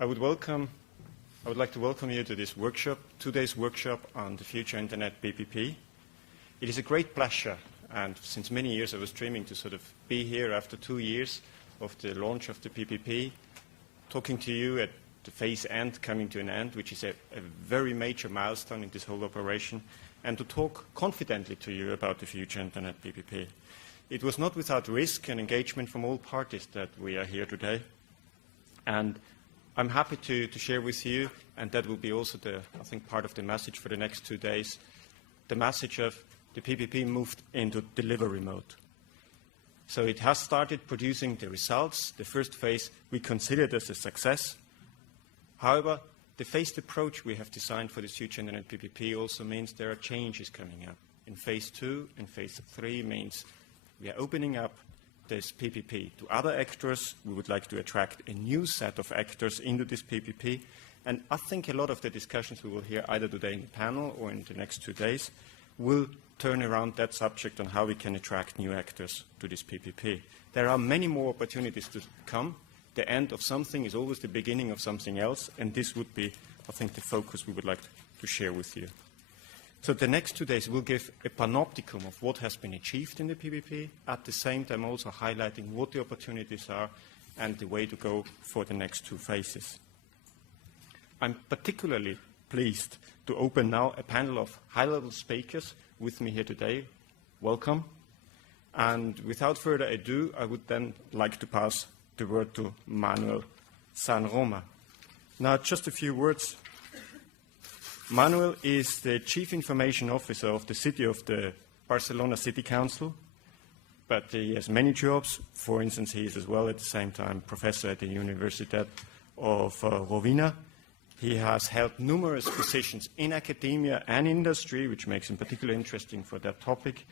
I would like to welcome you to this workshop, 2 days workshop on the future Internet PPP. It is a great pleasure, and since many years I was dreaming to sort of be here after 2 years of the launch of the PPP, talking to you at the phase end, coming to an end, which is a very major milestone in this whole operation, and to talk confidently to you about the future Internet PPP. It was not without risk and engagement from all parties that we are here today. And I'm happy to share with you, and that will be also I think, part of the message for the next 2 days, the message of the PPP moved into delivery mode. So it has started producing the results. The first phase we considered as a success. However, the phased approach we have designed for this future Internet PPP also means there are changes coming up. In phase 2 and phase 3 means we are opening up this PPP to other actors. We would like to attract a new set of actors into this PPP. And I think a lot of the discussions we will hear either today in the panel or in the next 2 days will turn around that subject on how we can attract new actors to this PPP. There are many more opportunities to come. The end of something is always the beginning of something else, and this would be, I think, the focus we would like to share with you. So the next 2 days will give a panopticon of what has been achieved in the PPP, at the same time also highlighting what the opportunities are and the way to go for the next 2 phases. I'm particularly pleased to open now a panel of high-level speakers with me here today. Welcome. And without further ado, I would then like to pass the word to Manel Sanroman. Now, just a few words. Manel is the Chief Information Officer of the City of the Barcelona City Council, but he has many jobs. For instance, he is as well at the same time professor at the Universitat of Rovira. He has held numerous positions in academia and industry, which makes him particularly interesting for that topic.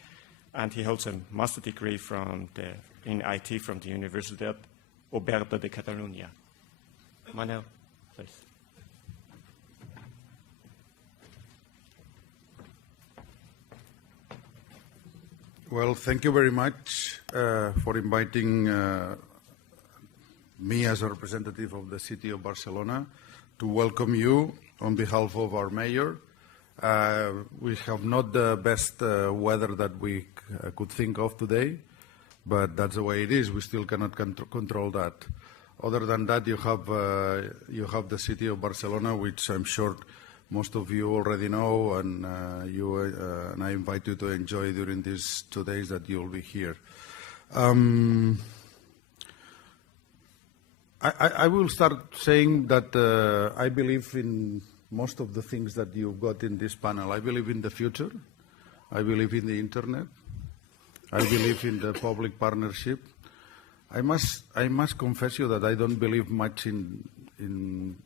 And he holds a master degree in IT from the Universitat Oberta de Catalunya. Manel, please. Well, thank you very much for inviting me as a representative of the City of Barcelona to welcome you on behalf of our mayor. We have not the best weather that we could think of today, but that's the way it is. We still cannot control that. Other than that, you have the City of Barcelona, which I'm sure most of you already know, and I invite you to enjoy during these 2 days that you'll be here. I will start saying that I believe in most of the things that you've got in this panel. I believe in the future. I believe in the Internet. I believe in the public partnership. I must confess you that I don't believe much in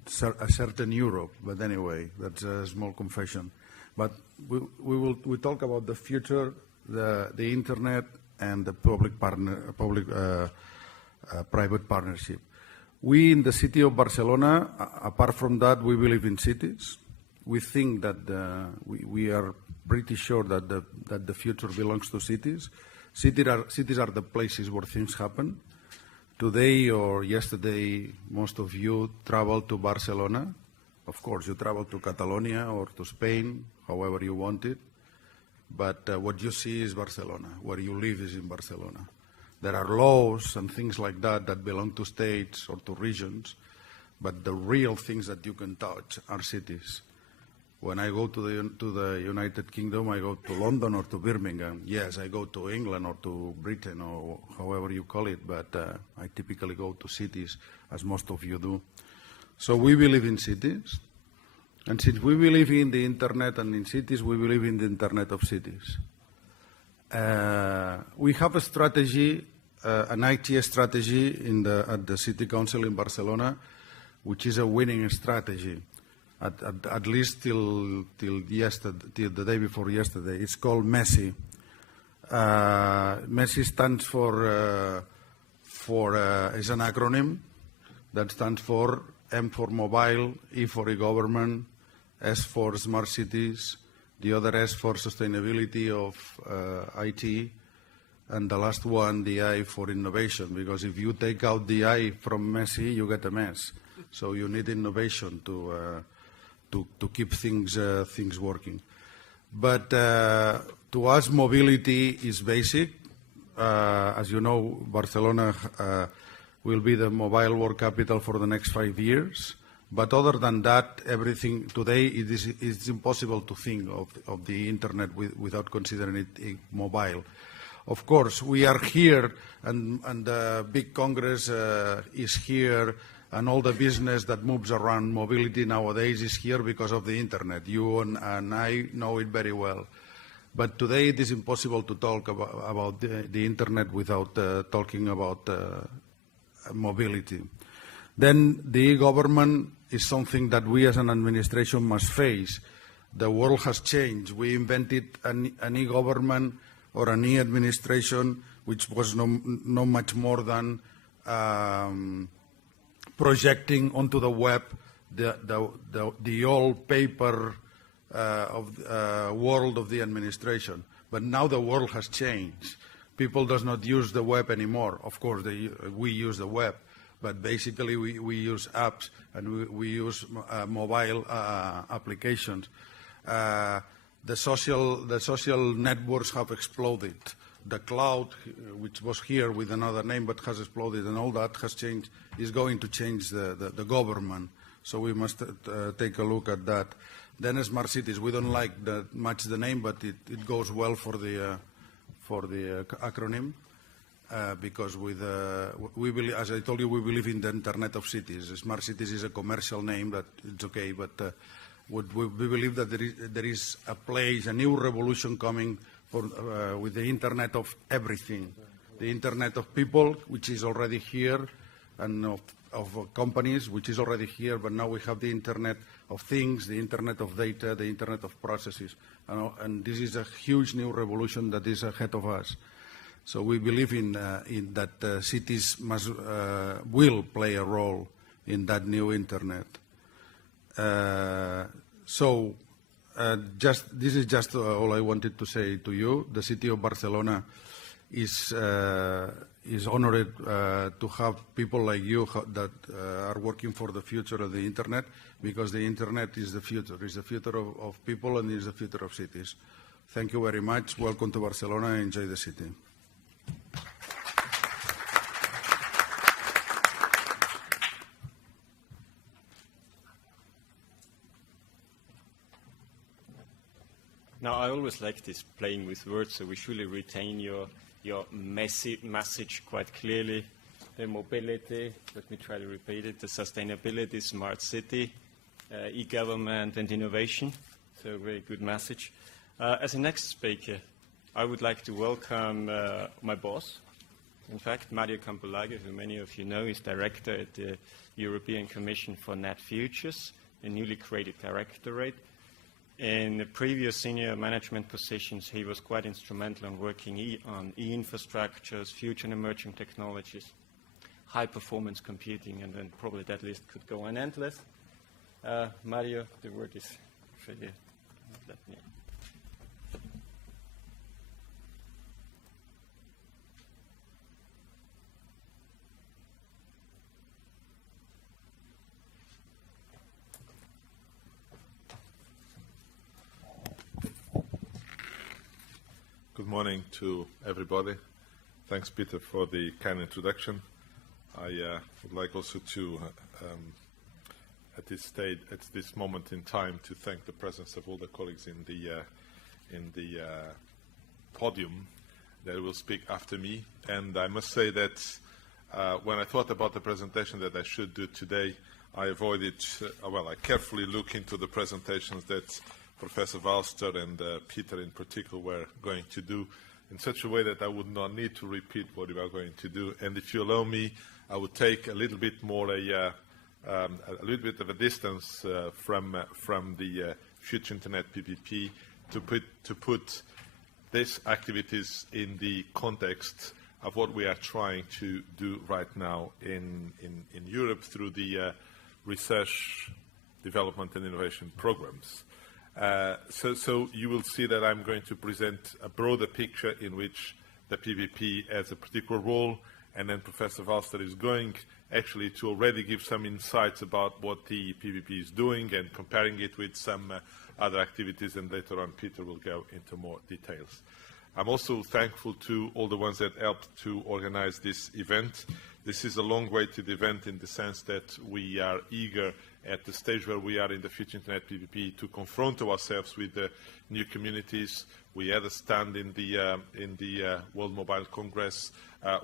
a certain Europe, but anyway, that's a small confession. But we talk about the future, the Internet, and the private partnership. We in the City of Barcelona, apart from that, we believe in cities. We think that we are pretty sure that the future belongs to cities. Cities are the places where things happen. Today or yesterday, most of you traveled to Barcelona. Of course, you travel to Catalonia or to Spain, however you want it. But what you see is Barcelona. Where you live is in Barcelona. There are laws and things like that that belong to states or to regions, but the real things that you can touch are cities. When I go to the United Kingdom, I go to London or to Birmingham. Yes, I go to England or to Britain or however you call it, but I typically go to cities, as most of you do. So we believe in cities. And since we believe in the Internet and in cities, we believe in the Internet of cities. We have a strategy, an IT strategy at the City Council in Barcelona, which is a winning strategy. At least till the day before yesterday. It's called MESSI. MESSI stands for is an acronym that stands for M for mobile, E for e-government, S for smart cities, the other S for sustainability of IT, and the last one, the I for innovation, because if you take out the I from MESSI, you get a mess. So you need innovation to keep things working. But to us, mobility is basic. As you know, Barcelona will be the mobile world capital for the next 5 years. But other than that, everything today, it's impossible to think of the internet without considering it mobile. Of course, we are here, and the big Congress is here, and all the business that moves around mobility nowadays is here because of the internet. You and I know it very well. But today it is impossible to talk about the internet without talking about mobility. Then the e-government is something that we as an administration must face. The world has changed. We invented an e-government or an e-administration which was no much more than projecting onto the web the old paper world of the administration. But now the world has changed. People does not use the web anymore. Of course, we use the web, but basically we use apps and we use mobile applications. The social networks have exploded. The cloud, which was here with another name but has exploded, and all that has changed, is going to change the government. So we must take a look at that. Then smart cities. We don't like much the name, but it goes well for the acronym. Because we believe, as I told you, we believe in the Internet of Cities. Smart cities is a commercial name, but it's okay. But we believe that there is a place, a new revolution coming with the Internet of everything, the Internet of people, which is already here, and of companies, which is already here. But now we have the Internet of things, the Internet of data, the Internet of processes, and this is a huge new revolution that is ahead of us. So we believe in that cities will play a role in that new internet. This is just all I wanted to say to you. The city of Barcelona is honored to have people like you that are working for the future of the internet, because the internet is the future. It's the future of people and is the future of cities. Thank you very much. Welcome to Barcelona and enjoy the city. Now, I always like this playing with words, so we surely retain your message quite clearly. The mobility, let me try to repeat it, the sustainability, smart city, e-government and innovation. So a very good message. As a next speaker, I would like to welcome my boss. In fact, Mario Campolargo, who many of you know, is director at the European Commission for Net Futures, a newly created directorate. In the previous senior management positions, he was quite instrumental in working on e-infrastructures, future and emerging technologies, high-performance computing, and then probably that list could go on endless. Mario, the word is for you. Let me. Good morning to everybody. Thanks, Peter, for the kind introduction. I would like also to, at this moment in time, to thank the presence of all the colleagues in the podium that will speak after me. And I must say that when I thought about the presentation that I should do today, I avoided, I carefully look into the presentations that Professor Wahlster and Peter in particular were going to do in such a way that I would not need to repeat what we are going to do. And if you allow me, I would take a little bit more a little bit of a distance from the future Internet PPP to put these activities in the context of what we are trying to do right now in Europe through the research, development and innovation programs. So you will see that I'm going to present a broader picture in which the PPP has a particular role and then Professor Wahlster is going actually to already give some insights about what the PPP is doing and comparing it with some other activities, and later on Peter will go into more details. I'm also thankful to all the ones that helped to organize this event. This is a long-awaited event in the sense that we are eager at the stage where we are in the Future Internet PPP to confront ourselves with the new communities. We had a stand in the World Mobile Congress.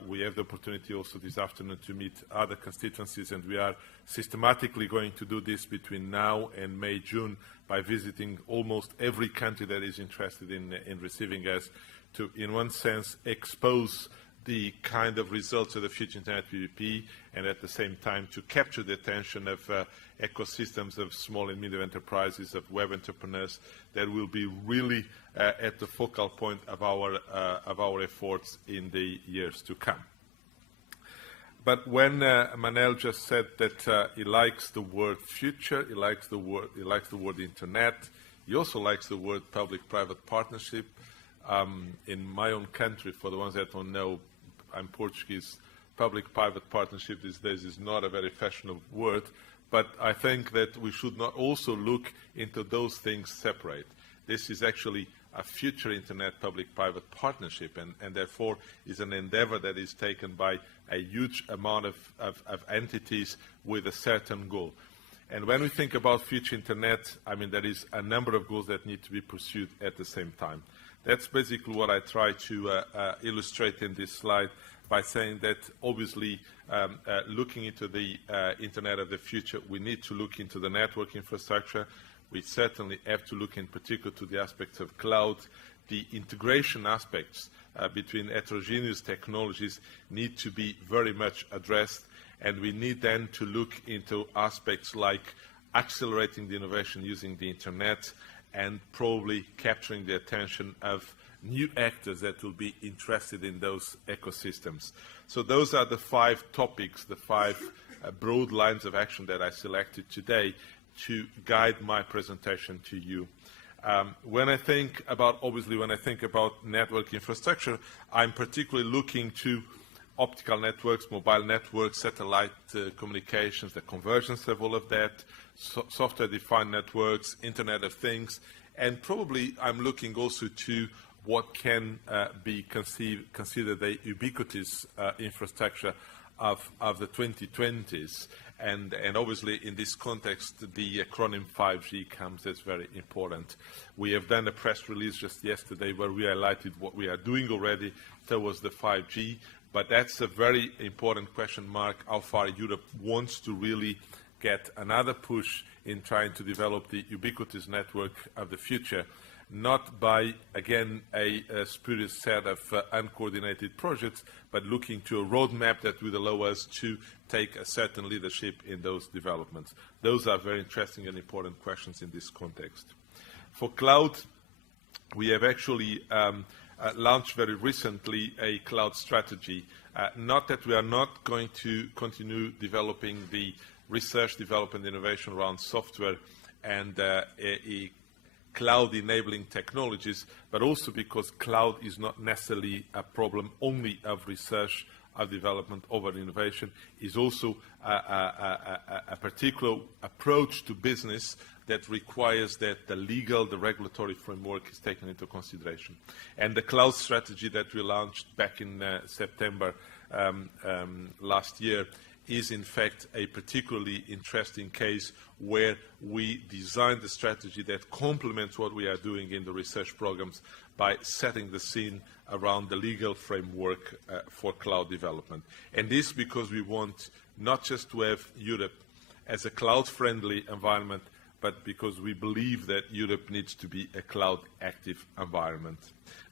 We have the opportunity also this afternoon to meet other constituencies, and we are systematically going to do this between now and May, June by visiting almost every country that is interested in receiving us to, in one sense, expose the kind of results of the Future Internet PPP, and at the same time to capture the attention of ecosystems of small and medium enterprises, of web entrepreneurs that will be really at the focal point of our efforts in the years to come. But when Manel just said that he likes the word future, he likes the word internet, he also likes the word public-private partnership. In my own country, for the ones that don't know, I'm Portuguese, public-private partnership these days is not a very fashionable word, but I think that we should not also look into those things separate. This is actually a future internet public-private partnership, and therefore is an endeavor that is taken by a huge amount of entities with a certain goal. And when we think about future internet, I mean, there is a number of goals that need to be pursued at the same time. That's basically what I try to illustrate in this slide by saying that obviously looking into the internet of the future, we need to look into the network infrastructure. We certainly have to look in particular to the aspects of cloud. The integration aspects between heterogeneous technologies need to be very much addressed, and we need then to look into aspects like accelerating the innovation using the internet and probably capturing the attention of new actors that will be interested in those ecosystems. So those are the 5 topics, the 5 broad lines of action that I selected today to guide my presentation to you. When I think about network infrastructure, I'm particularly looking to optical networks, mobile networks, satellite communications, the convergence of all of that, software-defined networks, Internet of Things, and probably I'm looking also to what can be considered a ubiquitous infrastructure of the 2020s. And obviously in this context, the acronym 5G comes as very important. We have done a press release just yesterday where we highlighted what we are doing already towards the 5G, but that's a very important question mark, how far Europe wants to really get another push in trying to develop the ubiquitous network of the future, not by, again, a spurious set of uncoordinated projects, but looking to a roadmap that would allow us to take a certain leadership in those developments. Those are very interesting and important questions in this context. For cloud, we have actually launched very recently a cloud strategy. Not that we are not going to continue developing the research, development, innovation around software and cloud-enabling technologies, but also because cloud is not necessarily a problem only of research, of development, over innovation, is also a particular approach to business that requires that the legal, the regulatory framework is taken into consideration. And the cloud strategy that we launched back in September last year is in fact a particularly interesting case where we designed a strategy that complements what we are doing in the research programs by setting the scene around the legal framework for cloud development. And this because we want not just to have Europe as a cloud-friendly environment, but because we believe that Europe needs to be a cloud-active environment.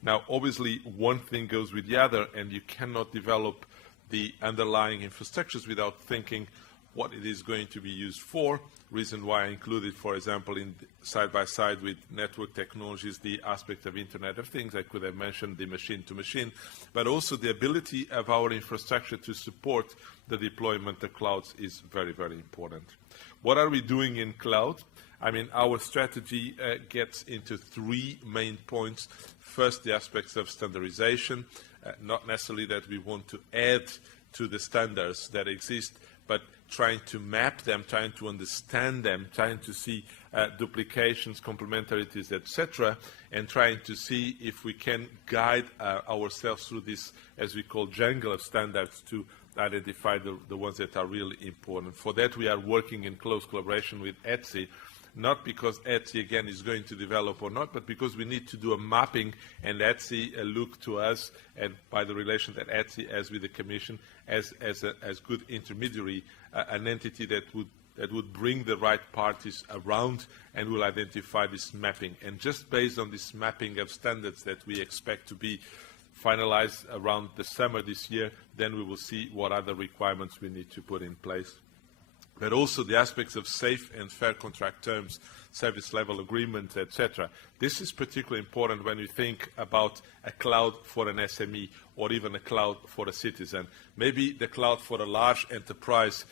Now, obviously, one thing goes with the other, and you cannot develop the underlying infrastructures without thinking what it is going to be used for. Reason why I included, for example, in side by side with network technologies, the aspect of Internet of Things. I could have mentioned the machine-to-machine, but also the ability of our infrastructure to support the deployment of clouds is very, very important. What are we doing in cloud? I mean, our strategy gets into 3 main points. First, the aspects of standardization. Not necessarily that we want to add to the standards that exist, but trying to map them, trying to understand them, trying to see duplications, complementarities, etc., and trying to see if we can guide ourselves through this, as we call, jungle of standards to identify the ones that are really important. For that, we are working in close collaboration with ETSI, not because ETSI, again, is going to develop or not, but because we need to do a mapping, and ETSI look to us, and by the relation that ETSI has with the Commission, as good intermediary, an entity that would bring the right parties around and will identify this mapping. And just based on this mapping of standards that we expect to be finalized around the summer this year, then we will see what other requirements we need to put in place. But also the aspects of safe and fair contract terms, service level agreements, etc. This is particularly important when you think about a cloud for an SME or even a cloud for a citizen. Maybe the cloud for a large enterprise,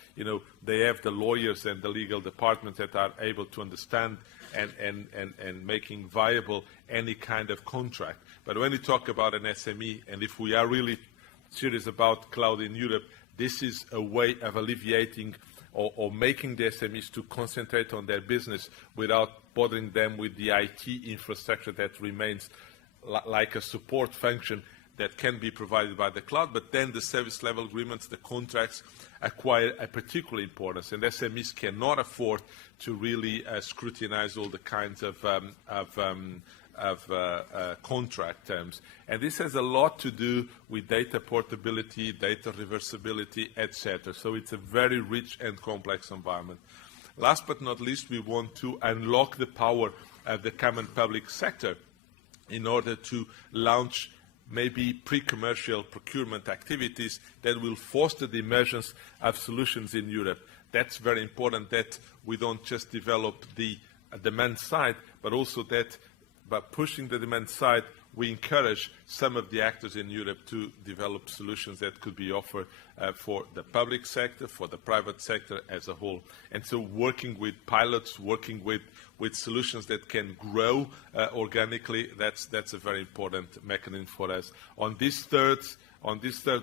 they have the lawyers and the legal departments that are able to understand and making viable any kind of contract. But when you talk about an SME, and if we are really serious about cloud in Europe, this is a way of alleviating or making the SMEs to concentrate on their business without bothering them with the IT infrastructure that remains like a support function that can be provided by the cloud, but then the service level agreements, the contracts, acquire a particular importance, and SMEs cannot afford to really scrutinize all the kinds of contract terms. And this has a lot to do with data portability, data reversibility, etc. So it's a very rich and complex environment. Last but not least, we want to unlock the power of the common public sector in order to launch maybe pre-commercial procurement activities that will foster the emergence of solutions in Europe. That's very important, that we don't just develop the demand side, but also that by pushing the demand side, we encourage some of the actors in Europe to develop solutions that could be offered for the public sector, for the private sector as a whole. And so working with pilots, working with solutions that can grow organically, that's a very important mechanism for us. On this third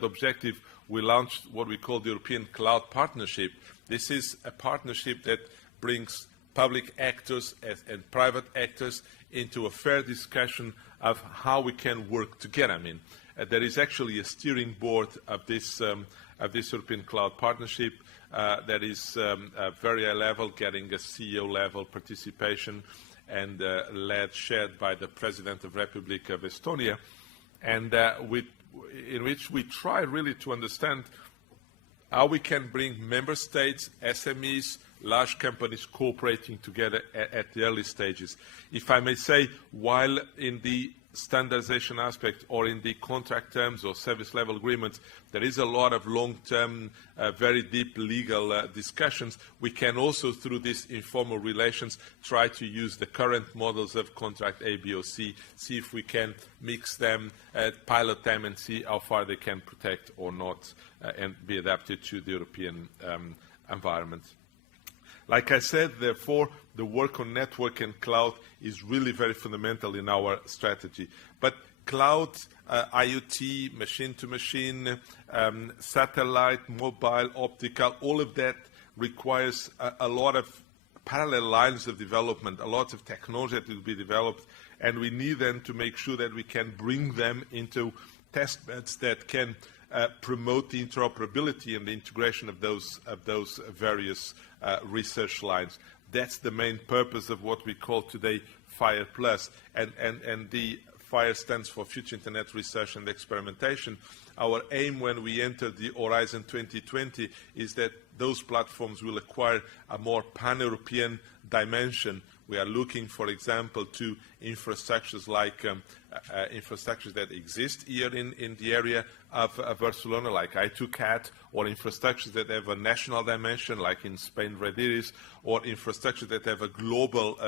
objective, we launched what we call the European Cloud Partnership. This is a partnership that brings public actors and private actors into a fair discussion of how we can work together. I mean, there is actually a steering board of this European Cloud Partnership that is very high level, getting a CEO level participation and shared by the President of the Republic of Estonia, and in which we try really to understand how we can bring member states, SMEs, large companies cooperating together at the early stages. If I may say, while in the standardization aspect or in the contract terms or service level agreements, there is a lot of long-term, very deep legal discussions, we can also, through these informal relations, try to use the current models of contract A, B, or C, see if we can mix them, pilot them, and see how far they can protect or not, and be adapted to the European environment. Like I said, therefore, the work on network and cloud is really very fundamental in our strategy. But cloud, IoT, machine-to-machine, satellite, mobile, optical, all of that requires a lot of parallel lines of development, a lot of technology that will be developed, and we need then to make sure that we can bring them into test beds that can promote the interoperability and the integration of those various research lines. That's the main purpose of what we call today FIRE Plus, and the FIRE stands for Future Internet Research and Experimentation. Our aim when we enter the Horizon 2020 is that those platforms will acquire a more pan-European dimension. We are looking, for example, to infrastructures like infrastructures that exist here in the area of Barcelona, like I2CAT, or infrastructures that have a national dimension, like in Spain, Rediris, or infrastructures that have a global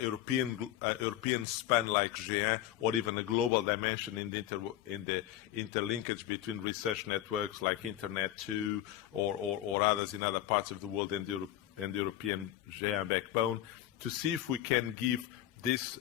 European span, like G1, or even a global dimension in the interlinkage between research networks like Internet 2 or others in other parts of the world and the European G1 backbone, to see if we can give these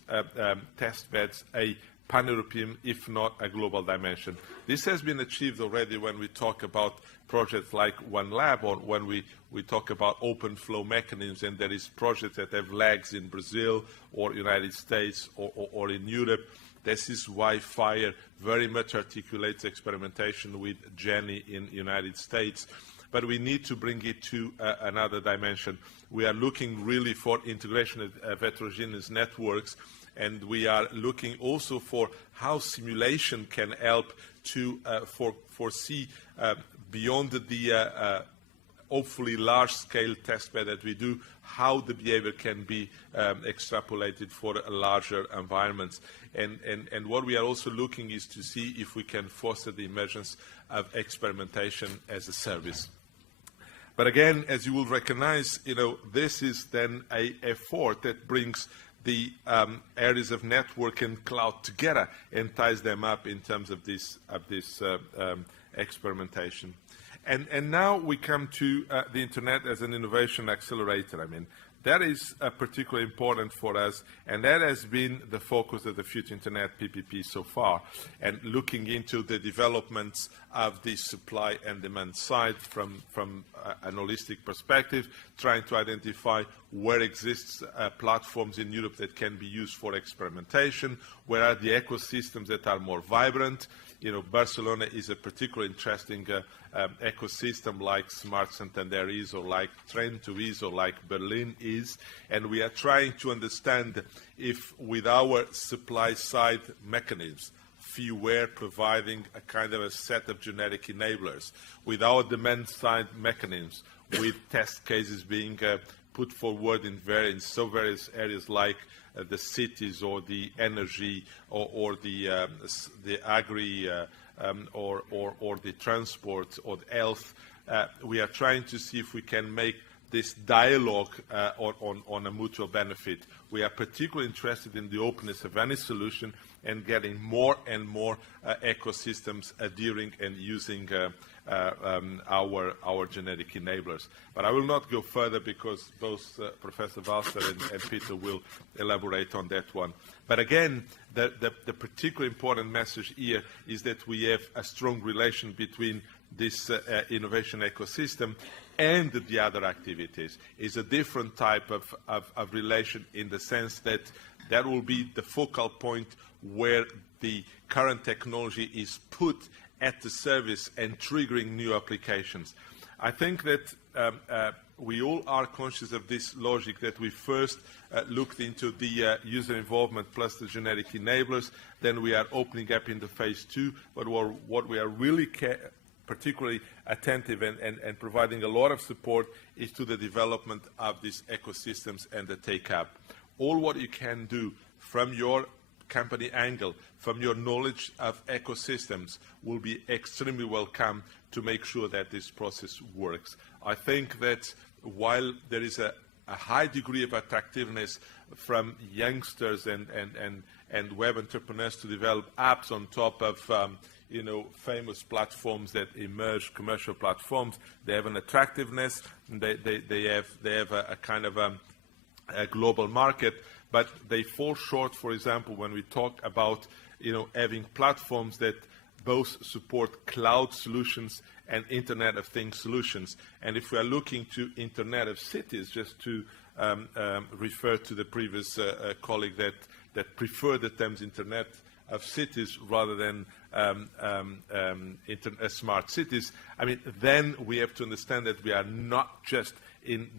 test beds a pan-European, if not a global dimension. This has been achieved already when we talk about projects like One Lab, or when we talk about open flow mechanisms, and there is projects that have legs in Brazil or United States or in Europe. This is why FIRE very much articulates experimentation with Jenny in the United States. But we need to bring it to another dimension. We are looking really for integration of heterogeneous networks, and we are looking also for how simulation can help to foresee beyond the hopefully large-scale testbed that we do, how the behavior can be extrapolated for larger environments. And what we are also looking is to see if we can foster the emergence of experimentation as a service. But again, as you will recognize, this is then an effort that brings the areas of network and cloud together and ties them up in terms of this experimentation. And now we come to the Internet as an innovation accelerator. I mean, that is particularly important for us, and that has been the focus of the Future Internet PPP so far, and looking into the developments of the supply and demand side from an holistic perspective, trying to identify where exists platforms in Europe that can be used for experimentation, where are the ecosystems that are more vibrant. Barcelona is a particularly interesting ecosystem, like Smart Santander is, or like Trento is, or like Berlin is. And we are trying to understand if, with our supply-side mechanisms, FIWare providing a kind of a set of genetic enablers, with our demand-side mechanisms, with test cases being put forward in various areas like the cities or the energy or the agri or the transport or the health. We are trying to see if we can make this dialogue on a mutual benefit. We are particularly interested in the openness of any solution and getting more and more ecosystems adhering and using our genetic enablers. But I will not go further because both Professor Wahlster and Peter will elaborate on that one. But again, the particularly important message here is that we have a strong relation between this innovation ecosystem and the other activities. Is a different type of relation, in the sense that that will be the focal point where the current technology is put at the service and triggering new applications. I think that we all are conscious of this logic, that we first looked into the user involvement plus the genetic enablers, then we are opening up into phase 2, but what we are really particularly attentive and providing a lot of support is to the development of these ecosystems and the take-up. All what you can do from your company angle, from your knowledge of ecosystems, will be extremely welcome to make sure that this process works. I think that while there is a high degree of attractiveness from youngsters and web entrepreneurs to develop apps on top of famous platforms that emerge, commercial platforms, they have an attractiveness. They have a kind of a global market, but they fall short, for example, when we talk about having platforms that both support cloud solutions and Internet of Things solutions. And if we are looking to Internet of Cities, just to refer to the previous colleague that preferred the terms Internet of Cities rather than smart cities, I mean, then we have to understand that we are not just in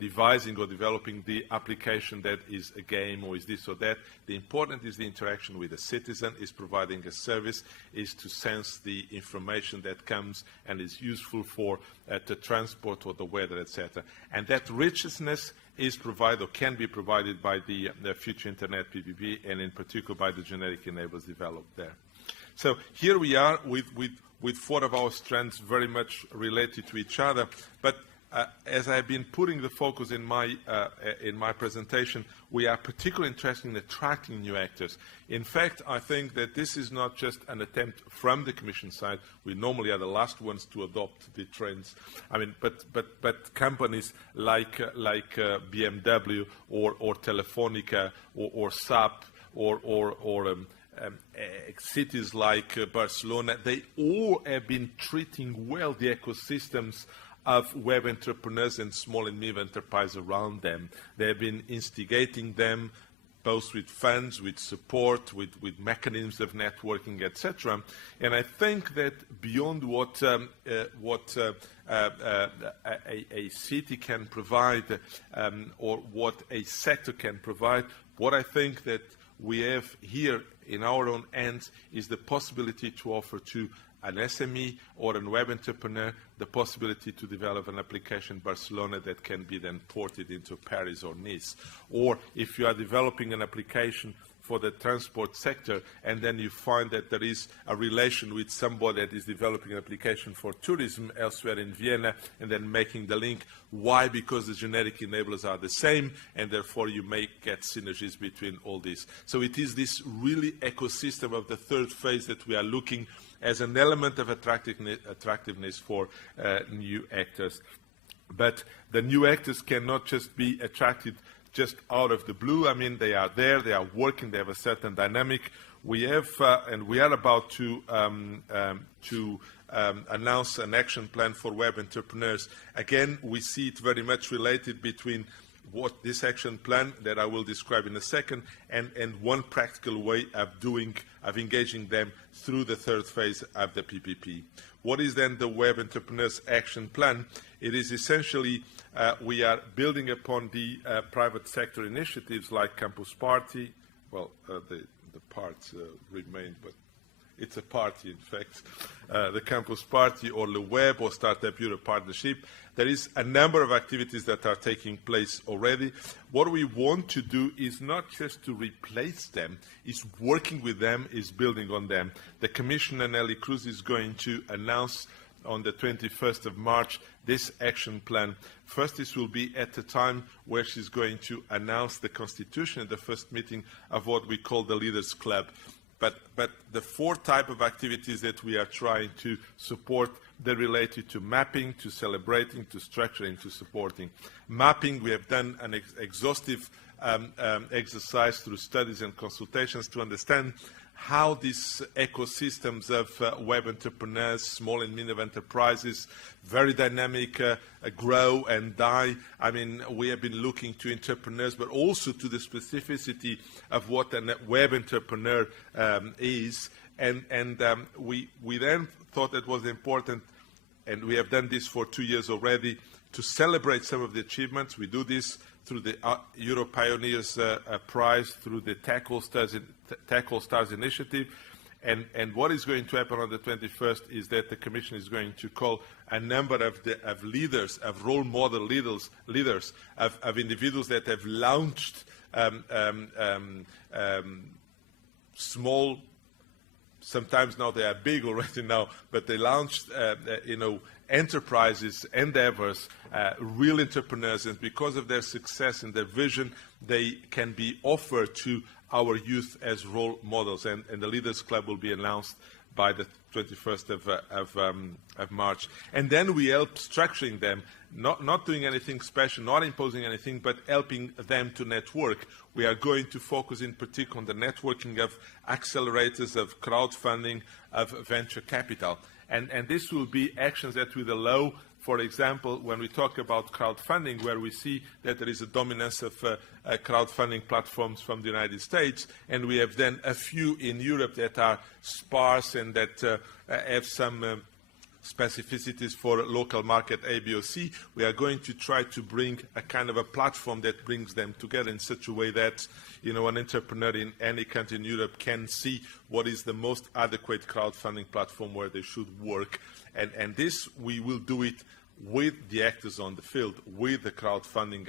devising or developing the application that is a game or is this or that. The important is the interaction with the citizen, is providing a service, is to sense the information that comes and is useful for the transport or the weather, etc. And that richness is provided or can be provided by the Future Internet PPP, and in particular by the genetic enablers developed there. So here we are with 4 of our strands very much related to each other, but as I have been putting the focus in my presentation, we are particularly interested in attracting new actors. In fact, I think that this is not just an attempt from the Commission side. We normally are the last ones to adopt the trends. I mean, but companies like BMW or Telefonica or SAP cities like Barcelona, they all have been treating well the ecosystems of web entrepreneurs and small and medium enterprise around them. They have been instigating them both with funds, with support, with mechanisms of networking, etc. And I think that beyond what a city can provide or what a sector can provide, what I think that we have here in our own hands is the possibility to offer to an SME or a web entrepreneur the possibility to develop an application in Barcelona that can be then ported into Paris or Nice. Or if you are developing an application for the transport sector and then you find that there is a relation with somebody that is developing an application for tourism elsewhere in Vienna and then making the link. Why? Because the generic enablers are the same and therefore you may get synergies between all these. So it is this really ecosystem of the third phase that we are looking as an element of attractiveness for new actors. But the new actors cannot just be attracted just out of the blue. I mean, they are there, they are working, they have a certain dynamic. We have, and we are about to announce an action plan for web entrepreneurs. Again, we see it very much related between what this action plan that I will describe in a second and one practical way of engaging them through the third phase of the PPP. What is then the Web Entrepreneurs Action Plan? It is essentially we are building upon the private sector initiatives like Campus Party. Well, the parts remain, but it's a party, in fact. The Campus Party or the Web or Startup Europe Partnership. There is a number of activities that are taking place already. What we want to do is not just to replace them, is working with them, is building on them. The Commissioner, Nelly Cruz, is going to announce on the 21st of March this action plan. First, this will be at the time where she's going to announce the Constitution at the first meeting of what we call the Leaders Club. But the four type of activities that we are trying to support, they're related to mapping, to celebrating, to structuring, to supporting. Mapping, we have done an exhaustive exercise through studies and consultations to understand how these ecosystems of web entrepreneurs, small and medium enterprises, very dynamic, grow and die. I mean, we have been looking to entrepreneurs, but also to the specificity of what a web entrepreneur is. And we then thought it was important, and we have done this for 2 years already, to celebrate some of the achievements. We do this through the Euro Pioneers Prize, through the Tackle Stars Initiative. And what is going to happen on the 21st is that the Commission is going to call a number of leaders, of role model leaders, of individuals that have launched small, sometimes now they are big already now, but they launched, enterprises, endeavors, real entrepreneurs, and because of their success and their vision, they can be offered to our youth as role models. And the Leaders Club will be announced by the 21st of March. And then we help structuring them, not doing anything special, not imposing anything, but helping them to network. We are going to focus in particular on the networking of accelerators, of crowdfunding, of venture capital. And this will be actions that will allow, for example, when we talk about crowdfunding, where we see that there is a dominance of crowdfunding platforms from the United States, and we have then a few in Europe that are sparse and that have some specificities for local market A, B, or C. We are going to try to bring a kind of a platform that brings them together in such a way that, an entrepreneur in any country in Europe can see what is the most adequate crowdfunding platform where they should work. And this, we will do it with the actors on the field, with the crowdfunding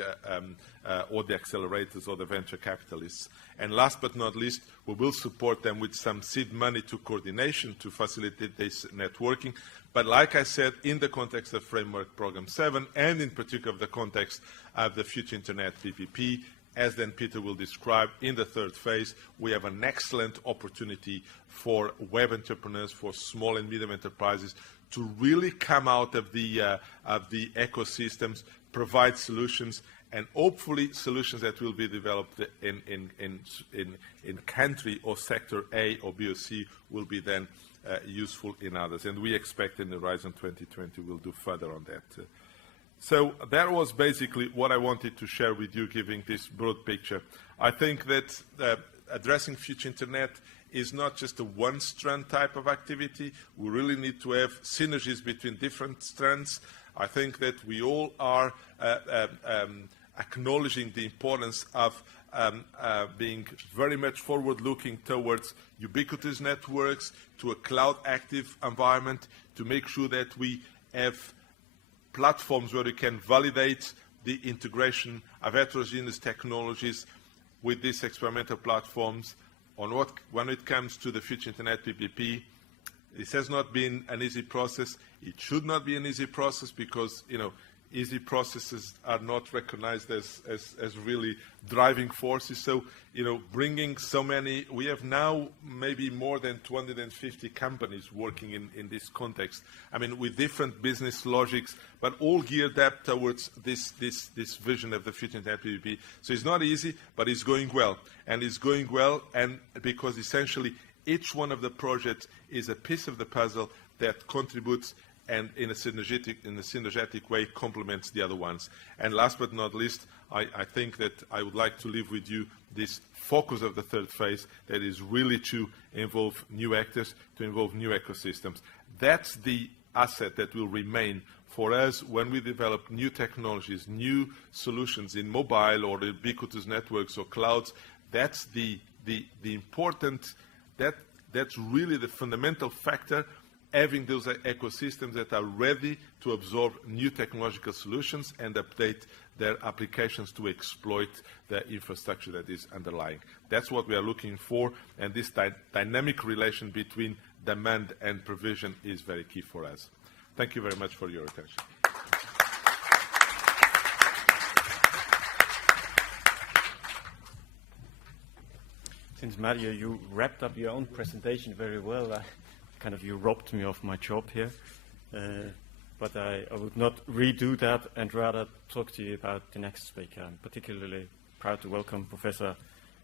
or the accelerators or the venture capitalists. And last but not least, we will support them with some seed money to coordination to facilitate this networking. But like I said, in the context of Framework Program 7, and in particular the context of the Future Internet PPP, as then Peter will describe in the third phase, we have an excellent opportunity for web entrepreneurs, for small and medium enterprises, to really come out of the ecosystems, provide solutions, and hopefully solutions that will be developed in country or sector A or B or C will be then useful in others. And we expect in the Horizon 2020 we'll do further on that. So that was basically what I wanted to share with you, giving this broad picture. I think that addressing future internet is not just a one-strand type of activity. We really need to have synergies between different strands. I think that we all are acknowledging the importance of being very much forward-looking towards ubiquitous networks, to a cloud-active environment, to make sure that we have platforms where we can validate the integration of heterogeneous technologies with these experimental platforms. When it comes to the future Internet PPP, this has not been an easy process. It should not be an easy process because, easy processes are not recognized as really driving forces. So, bringing so many, we have now maybe more than 250 companies working in this context. I mean, with different business logics, but all geared up towards this vision of the future Internet PPP. So it's not easy, but it's going well. And it's going well and because essentially each one of the projects is a piece of the puzzle that contributes and in a synergetic way complements the other ones. And last but not least, I think that I would like to leave with you this focus of the third phase that is really to involve new actors, to involve new ecosystems. That's the asset that will remain for us when we develop new technologies, new solutions in mobile or ubiquitous networks or clouds. That's the important, that's really the fundamental factor, having those ecosystems that are ready to absorb new technological solutions and update their applications to exploit the infrastructure that is underlying. That's what we are looking for, and this dynamic relation between demand and provision is very key for us. Thank you very much for your attention. Since Mario, you wrapped up your own presentation very well, you robbed me of my job here. But I would not redo that and rather talk to you about the next speaker. I'm particularly proud to welcome Professor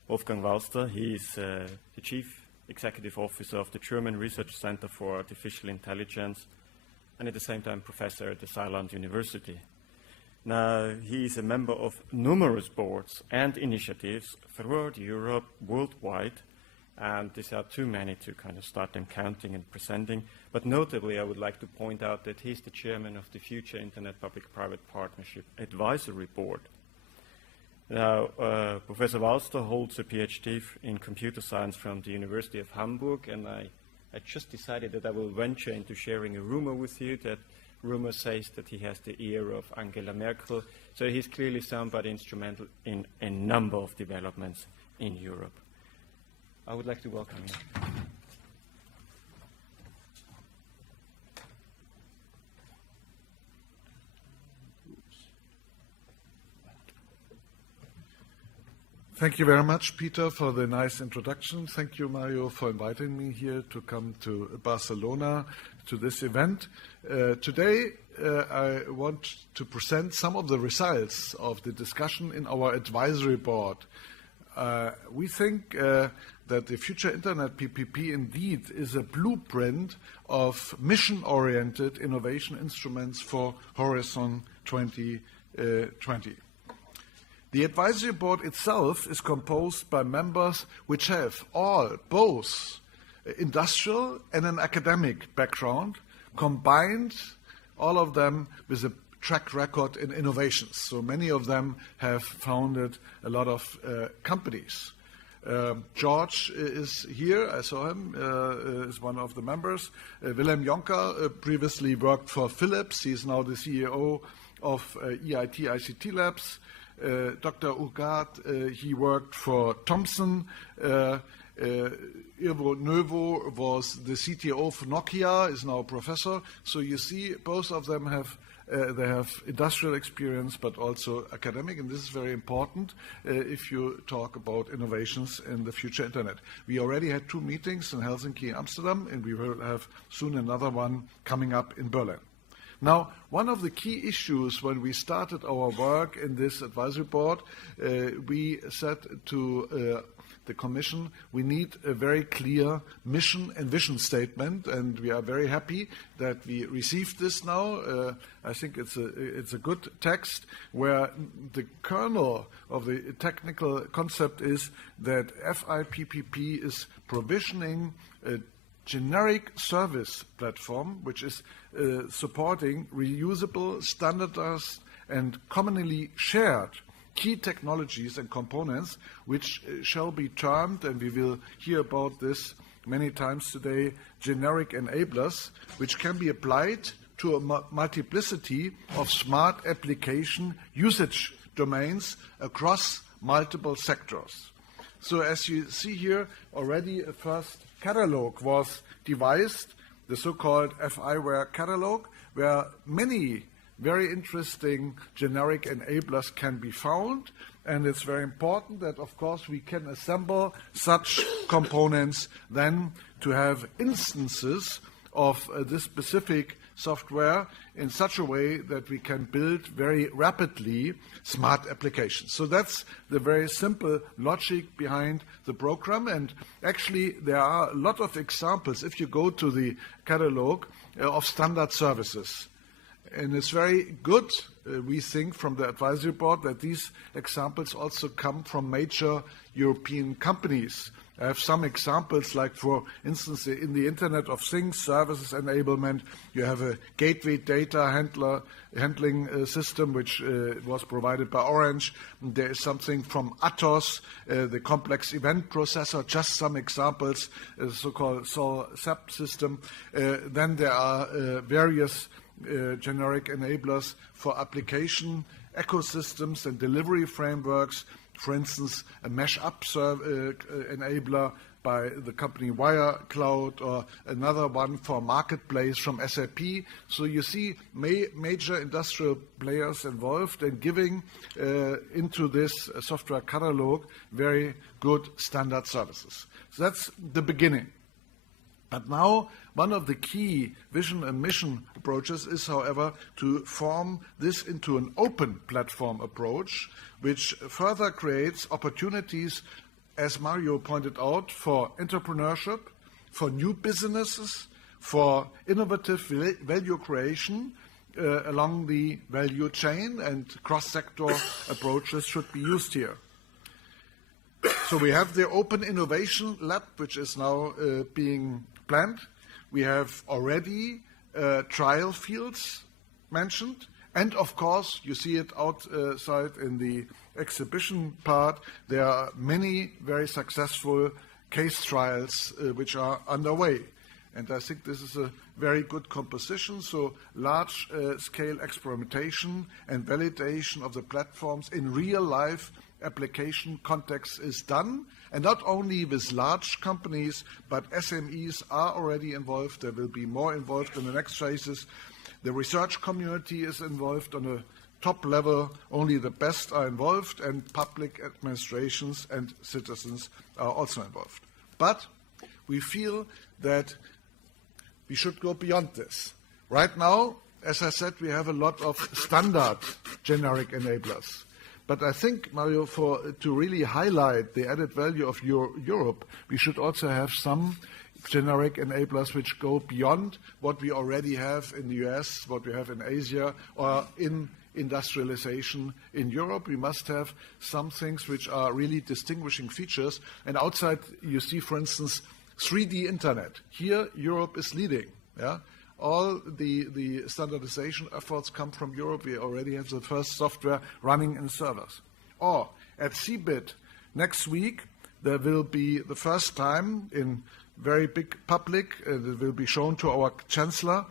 Wolfgang Wahlster. He is the Chief Executive Officer of the German Research Center for Artificial Intelligence and at the same time Professor at the Saarland University. Now, he is a member of numerous boards and initiatives throughout Europe, worldwide, and these are too many to start them counting and presenting. But notably, I would like to point out that he's the chairman of the Future Internet Public-Private Partnership Advisory Board. Now, Professor Wahlster holds a PhD in computer science from the University of Hamburg, and I just decided that I will venture into sharing a rumor with you. That rumor says that he has the ear of Angela Merkel, so he's clearly somebody instrumental in a number of developments in Europe. I would like to welcome you. Thank you very much, Peter, for the nice introduction. Thank you, Mario, for inviting me here to come to Barcelona to this event. Today, I want to present some of the results of the discussion in our advisory board. We think that the Future Internet PPP indeed is a blueprint of mission-oriented innovation instruments for Horizon 2020. The advisory board itself is composed by members which have both industrial and an academic background, combined, all of them with a track record in innovations. So many of them have founded a lot of companies. George is here, I saw him, is one of the members. Willem Jonker previously worked for Philips. He is now the CEO of EIT ICT Labs. Dr. Urgat, he worked for Thomson. Ivo Novo was the CTO of Nokia, is now a professor. So you see, both of them have industrial experience, but also academic, and this is very important if you talk about innovations in the future internet. We already had 2 meetings in Helsinki and Amsterdam, and we will have soon another one coming up in Berlin. Now, one of the key issues when we started our work in this advisory board, we said to the Commission, we need a very clear mission and vision statement, and we are very happy that we received this now. I think it's a good text where the kernel of the technical concept is that FI-PPP is provisioning a generic service platform which is supporting reusable, standardized, and commonly shared key technologies and components which shall be termed, and we will hear about this many times today, generic enablers, which can be applied to a multiplicity of smart application usage domains across multiple sectors. So as you see here, already a first catalog was devised, the so-called FI-ware catalog, where many very interesting generic enablers can be found, and it's very important that, of course, we can assemble such components then to have instances of this specific software in such a way that we can build very rapidly smart applications. So that's the very simple logic behind the program, and actually there are a lot of examples if you go to the catalog of standard services. And it's very good, we think, from the advisory board that these examples also come from major European companies. I have some examples, like, for instance, in the Internet of Things services enablement, you have a gateway data handling system which was provided by Orange. There is something from Atos, the complex event processor, just some examples, so-called SAP system. Then there are various generic enablers for application ecosystems and delivery frameworks. For instance, a mesh-up enabler by the company Wirecloud, or another one for marketplace from SAP. So you see major industrial players involved and giving into this software catalog very good standard services. So that's the beginning. But now, one of the key vision and mission approaches is, however, to form this into an open platform approach, which further creates opportunities, as Mario pointed out, for entrepreneurship, for new businesses, for innovative value creation along the value chain, and cross-sector approaches should be used here. So we have the Open Innovation Lab, which is now being planned. We have already trial fields mentioned. And of course, you see it outside in the exhibition part, there are many very successful case trials which are underway. And I think this is a very good composition. So large-scale experimentation and validation of the platforms in real-life application context is done. And not only with large companies, but SMEs are already involved. There will be more involved in the next phases. The research community is involved on a top level. Only the best are involved, and public administrations and citizens are also involved. But we feel that we should go beyond this. Right now, as I said, we have a lot of standard generic enablers. But I think, Mario, to really highlight the added value of Europe, we should also have some generic enablers which go beyond what we already have in the US, what we have in Asia, or in industrialization in Europe. We must have some things which are really distinguishing features. And outside, you see, for instance, 3D Internet. Here, Europe is leading. Yeah? All the standardization efforts come from Europe. We already have the first software running in servers. Or at CeBIT next week, there will be the first time in very big public, it will be shown to our Chancellor,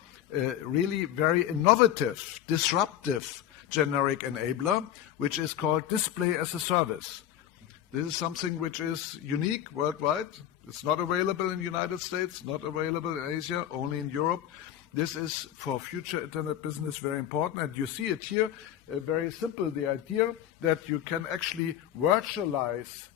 really very innovative, disruptive generic enabler, which is called Display as a Service. This is something which is unique worldwide. It's not available in the United States, not available in Asia, only in Europe. This is, for future Internet business, very important. And you see it here, very simple, the idea that you can actually virtualize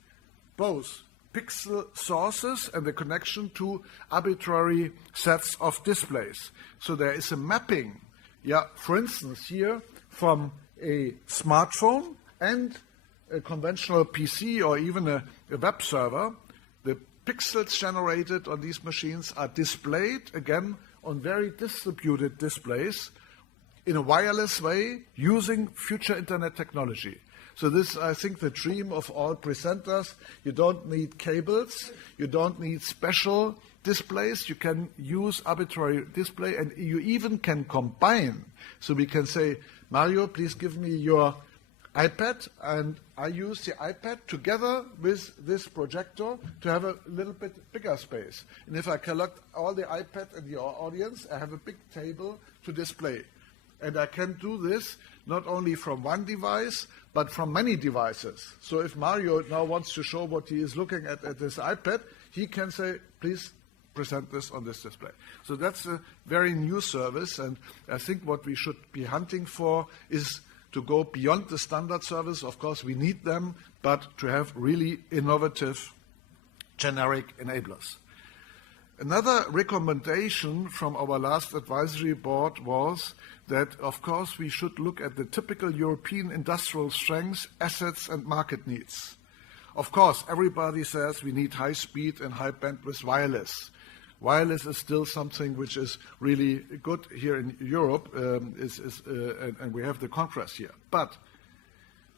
both pixel sources and the connection to arbitrary sets of displays. So there is a mapping Yeah, for instance, here from a smartphone and a conventional PC or even a web server, the pixels generated on these machines are displayed, again, on very distributed displays in a wireless way using future Internet technology. So this, I think, the dream of all presenters. You don't need cables. You don't need special displays. You can use arbitrary display, and you even can combine. So we can say, Mario, please give me your iPad, and I use the iPad together with this projector to have a little bit bigger space. And if I collect all the iPad in the audience, I have a big table to display. And I can do this not only from one device, but from many devices. So if Mario now wants to show what he is looking at his iPad, he can say, please present this on this display. So that's a very new service, and I think what we should be hunting for is to go beyond the standard service. Of course, we need them, but to have really innovative generic enablers. Another recommendation from our last advisory board was that, of course, we should look at the typical European industrial strengths, assets, and market needs. Of course, everybody says we need high speed and high bandwidth wireless. Wireless is still something which is really good here in Europe, and we have the contrast here. But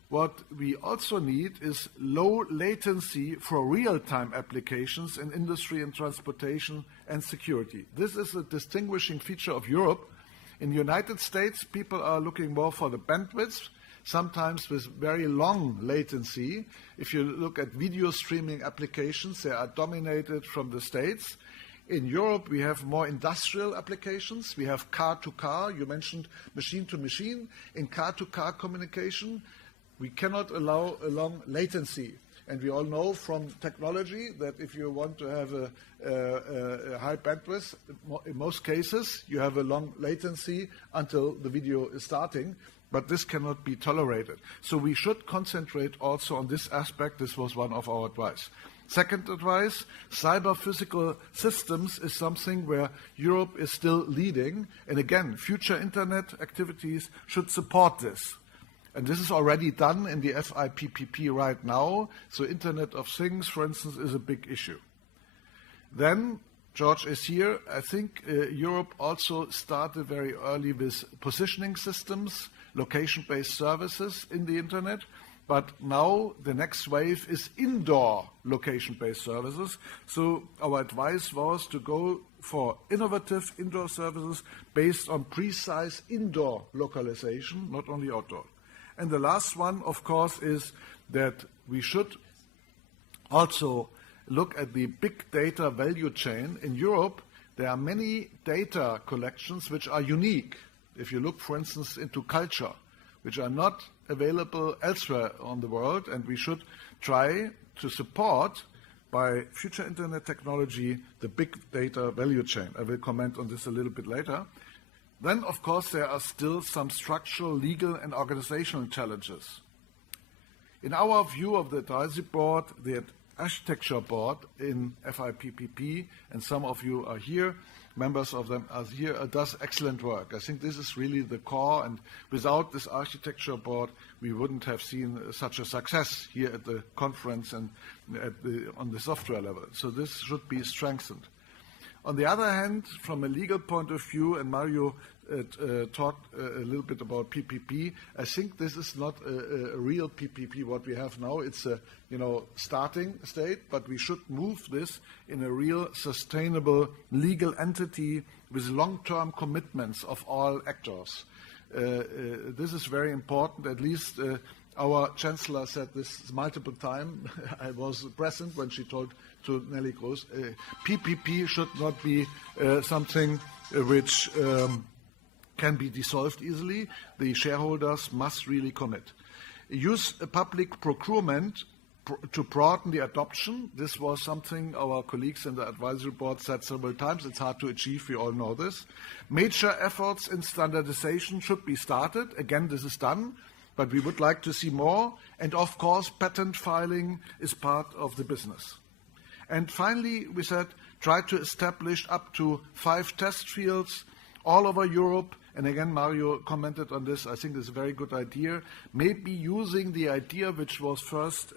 what we also need is low latency for real-time applications in industry and transportation and security. This is a distinguishing feature of Europe. In the United States, people are looking more for the bandwidth, sometimes with very long latency. If you look at video streaming applications, they are dominated from the States. In Europe, we have more industrial applications. We have car-to-car. You mentioned machine-to-machine. In car-to-car communication, we cannot allow a long latency. And we all know from technology that if you want to have a high bandwidth, in most cases, you have a long latency until the video is starting. But this cannot be tolerated. So we should concentrate also on this aspect. This was one of our advice. Second advice, cyber-physical systems is something where Europe is still leading. And again, future Internet activities should support this. And this is already done in the FI-PPP right now. So Internet of Things, for instance, is a big issue. Then, George is here. I think Europe also started very early with positioning systems, location-based services in the Internet. But now the next wave is indoor location-based services. So our advice was to go for innovative indoor services based on precise indoor localization, not only outdoor. And the last one, of course, is that we should also look at the big data value chain. In Europe, there are many data collections which are unique. If you look, for instance, into culture, which are not available elsewhere on the world, and we should try to support, by future Internet technology, the big data value chain. I will comment on this a little bit later. Then, of course, there are still some structural, legal, and organizational challenges. In our view of the advisory board, the architecture board in FI-PPP, and some of you are here, members of them are here, does excellent work. I think this is really the core, and without this architecture board, we wouldn't have seen such a success here at the conference and on the software level. So this should be strengthened. On the other hand, from a legal point of view, and Mario talked a little bit about PPP, I think this is not a real PPP, what we have now. It's a starting state, but we should move this in a real sustainable legal entity with long-term commitments of all actors. This is very important. At least our Chancellor said this multiple times. I was present when she told to Nelly Kroes, PPP should not be something which can be dissolved easily. The shareholders must really commit. Use public procurement to broaden the adoption. This was something our colleagues in the advisory board said several times. It's hard to achieve, we all know this. Major efforts in standardization should be started. Again, this is done, but we would like to see more. And of course, patent filing is part of the business. And finally, we said, try to establish up to 5 test fields all over Europe and again, Mario commented on this, I think it's a very good idea, maybe using the idea which was first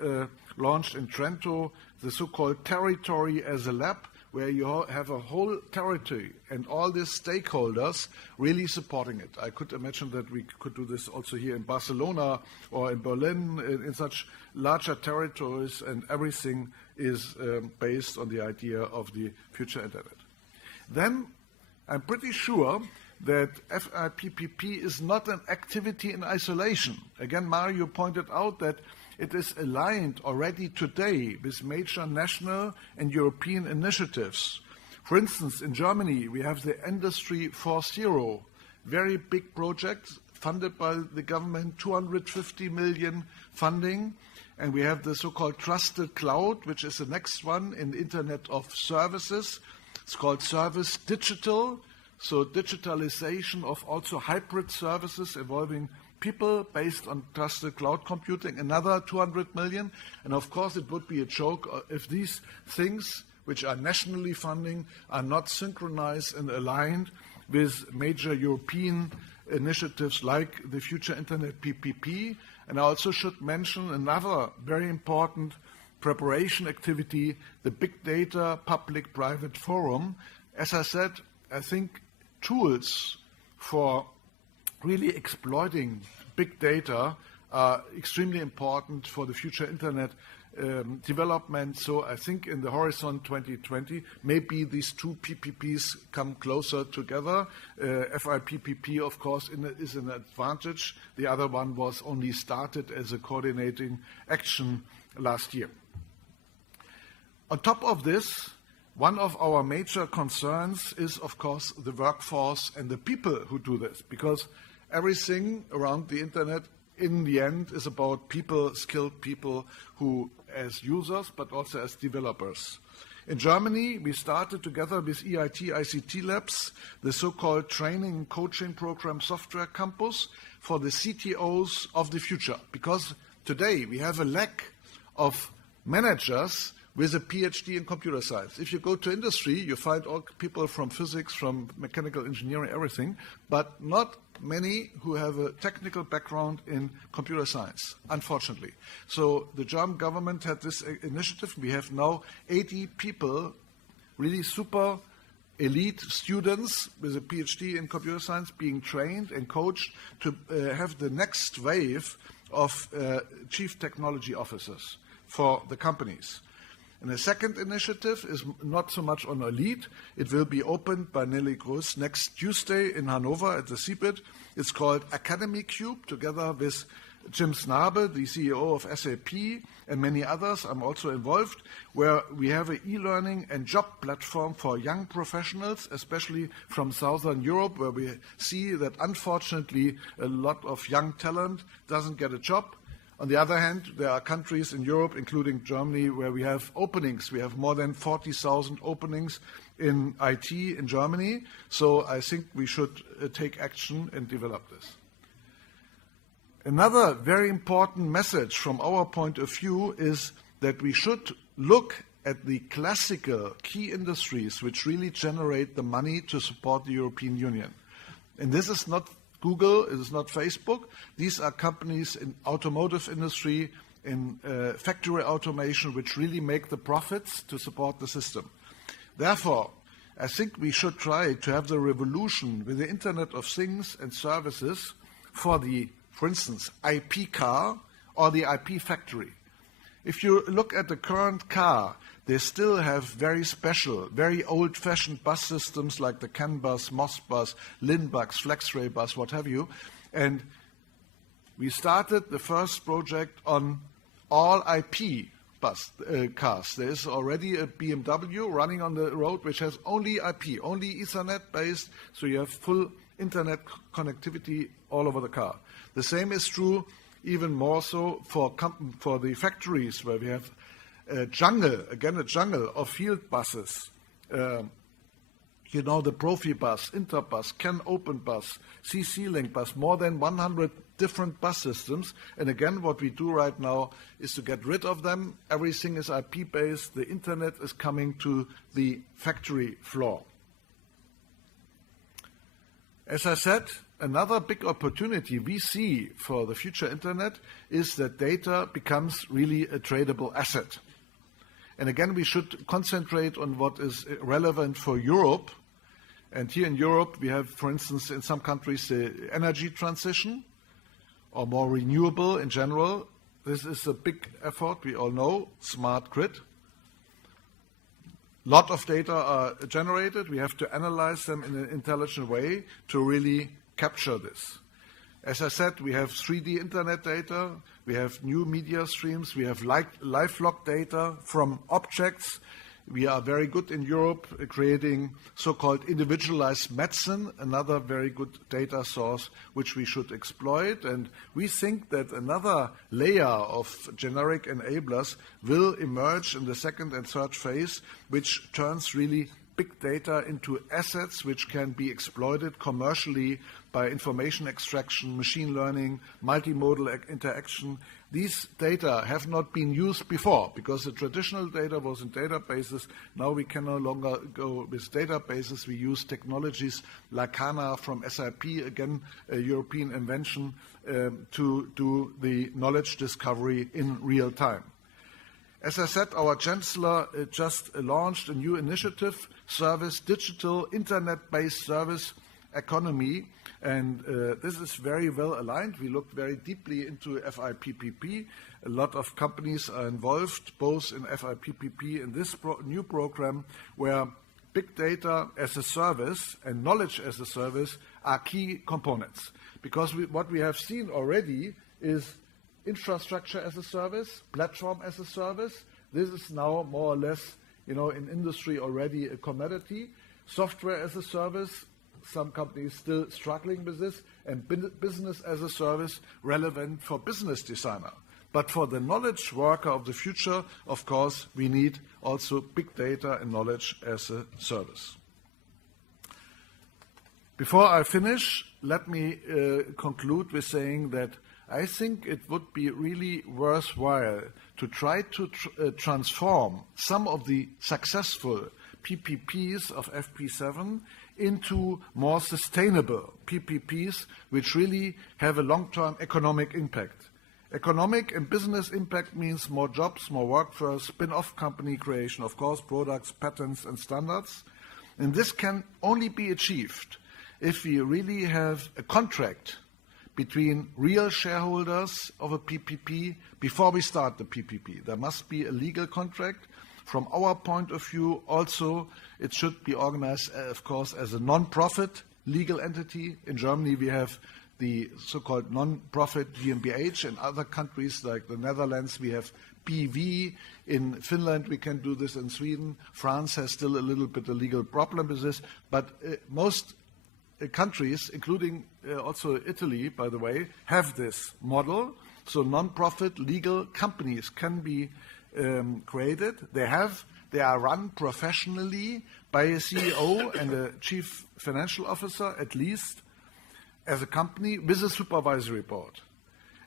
launched in Trento, the so-called territory as a lab, where you have a whole territory and all these stakeholders really supporting it. I could imagine that we could do this also here in Barcelona or in Berlin, in such larger territories, and everything is based on the idea of the future internet. Then I'm pretty sure that FI-PPP is not an activity in isolation. Again, Mario pointed out that it is aligned already today with major national and European initiatives. For instance, in Germany, we have the Industry 4.0, very big project funded by the government, 250 million funding. And we have the so-called Trusted Cloud, which is the next one in the Internet of Services. It's called Service Digital, so digitalization of also hybrid services involving people based on trusted cloud computing, another 200 million. And of course, it would be a joke if these things, which are nationally funding, are not synchronized and aligned with major European initiatives like the Future Internet PPP. And I also should mention another very important preparation activity, the Big Data Public-Private Forum. As I said, I think tools for really exploiting big data are extremely important for the future internet development. So I think in the Horizon 2020, maybe these two PPPs come closer together. FI-PPP, of course, is an advantage. The other one was only started as a coordinating action last year. On top of this, one of our major concerns is, of course, the workforce and the people who do this, because everything around the internet in the end is about people, skilled people who as users but also as developers. In Germany, we started together with EIT ICT Labs, the so-called training and coaching program Software Campus for the CTOs of the future, because today we have a lack of managers with a PhD in computer science. If you go to industry, you find all people from physics, from mechanical engineering, everything, but not many who have a technical background in computer science, unfortunately. So the German government had this initiative. We have now 80 people, really super elite students with a PhD in computer science being trained and coached to have the next wave of chief technology officers for the companies. And the second initiative is not so much on elite. It will be opened by Nelly Groß next Tuesday in Hanover at the CeBIT. It's called Academy Cube, together with Jim Snabe, the CEO of SAP, and many others. I'm also involved, where we have an e-learning and job platform for young professionals, especially from Southern Europe, where we see that unfortunately a lot of young talent doesn't get a job. On the other hand, there are countries in Europe, including Germany, where we have openings. We have more than 40,000 openings in IT in Germany. So I think we should take action and develop this. Another very important message from our point of view is that we should look at the classical key industries which really generate the money to support the European Union. And this is not Google, it is not Facebook. These are companies in automotive industry, in factory automation, which really make the profits to support the system. Therefore, I think we should try to have the revolution with the Internet of Things and services for instance, IP car or the IP factory. If you look at the current car, they still have very special, very old-fashioned bus systems like the CAN bus, MOS bus, Linbus, FlexRay bus, what have you. And we started the first project on all IP cars. There is already a BMW running on the road which has only IP, only Ethernet-based, so you have full internet connectivity all over the car. The same is true, even more so, for the factories, where we have a jungle of field buses. The Profibus, Interbus, CAN Open Bus, CC-Link Bus, more than 100 different bus systems. And again, what we do right now is to get rid of them. Everything is IP-based. The Internet is coming to the factory floor. As I said, another big opportunity we see for the future Internet is that data becomes really a tradable asset. And again, we should concentrate on what is relevant for Europe. And here in Europe, we have, for instance, in some countries, the energy transition, or more renewable in general. This is a big effort, we all know, smart grid. Lot of data are generated. We have to analyze them in an intelligent way to really capture this. As I said, we have 3D internet data, we have new media streams, we have lifelog data from objects. We are very good in Europe at creating so-called individualized medicine, another very good data source which we should exploit. And we think that another layer of generic enablers will emerge in the second and third phase, which turns really big data into assets which can be exploited commercially by information extraction, machine learning, multimodal interaction. These data have not been used before because the traditional data was in databases. Now we can no longer go with databases. We use technologies like HANA from SAP, again, a European invention, to do the knowledge discovery in real time. As I said, our Chancellor just launched a new initiative, Service Digital Internet-Based Service Economy, and this is very well aligned. We looked very deeply into FI-PPP. A lot of companies are involved, both in FI-PPP and this new program, where big data as a service and knowledge as a service are key components. Because what we have seen already is infrastructure as a service, platform as a service. This is now more or less, in industry already a commodity. Software as a service, some companies still struggling with this, and business as a service relevant for business designer. But for the knowledge worker of the future, of course, we need also big data and knowledge as a service. Before I finish, let me conclude with saying that I think it would be really worthwhile to try to transform some of the successful PPPs of FP7 into more sustainable PPPs, which really have a long-term economic impact. Economic and business impact means more jobs, more workforce, spin-off company creation, of course, products, patents, and standards. And this can only be achieved if we really have a contract between real shareholders of a PPP before we start the PPP. There must be a legal contract. From our point of view, also, it should be organized, of course, as a non-profit legal entity. In Germany, we have the so-called non-profit GmbH. In other countries, like the Netherlands, we have PV. In Finland, we can do this. In Sweden, France has still a little bit of legal problem with this. But most countries, including also Italy, by the way, have this model. So non-profit legal companies can be created. They are run professionally by a CEO and a chief financial officer, at least, as a company with a supervisory board.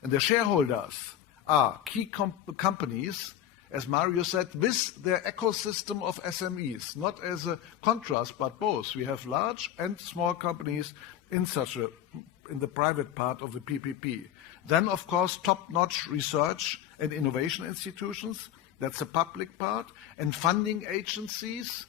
And the shareholders are key companies, as Mario said, with their ecosystem of SMEs, not as a contrast, but both. We have large and small companies in the private part of the PPP. Then, of course, top-notch research and innovation institutions. That's the public part. And funding agencies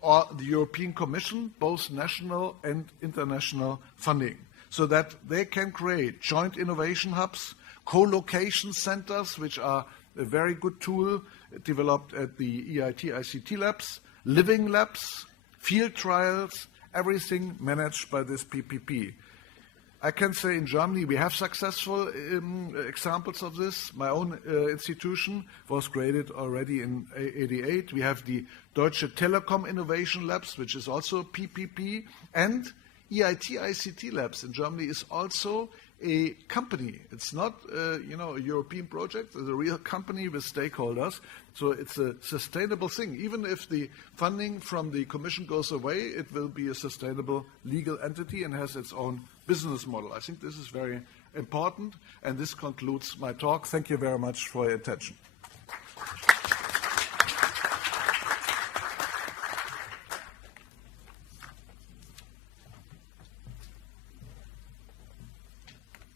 or the European Commission, both national and international funding, so that they can create joint innovation hubs, co-location centers, which are a very good tool developed at the EIT-ICT labs, living labs, field trials, everything managed by this PPP. I can say in Germany we have successful examples of this. My own institution was created already in 1988. We have the Deutsche Telekom Innovation Labs, which is also a PPP, and EIT-ICT Labs in Germany is also a company. It's not a European project. It's a real company with stakeholders. So it's a sustainable thing. Even if the funding from the Commission goes away, it will be a sustainable legal entity and has its own business model. I think this is very important, and this concludes my talk. Thank you very much for your attention.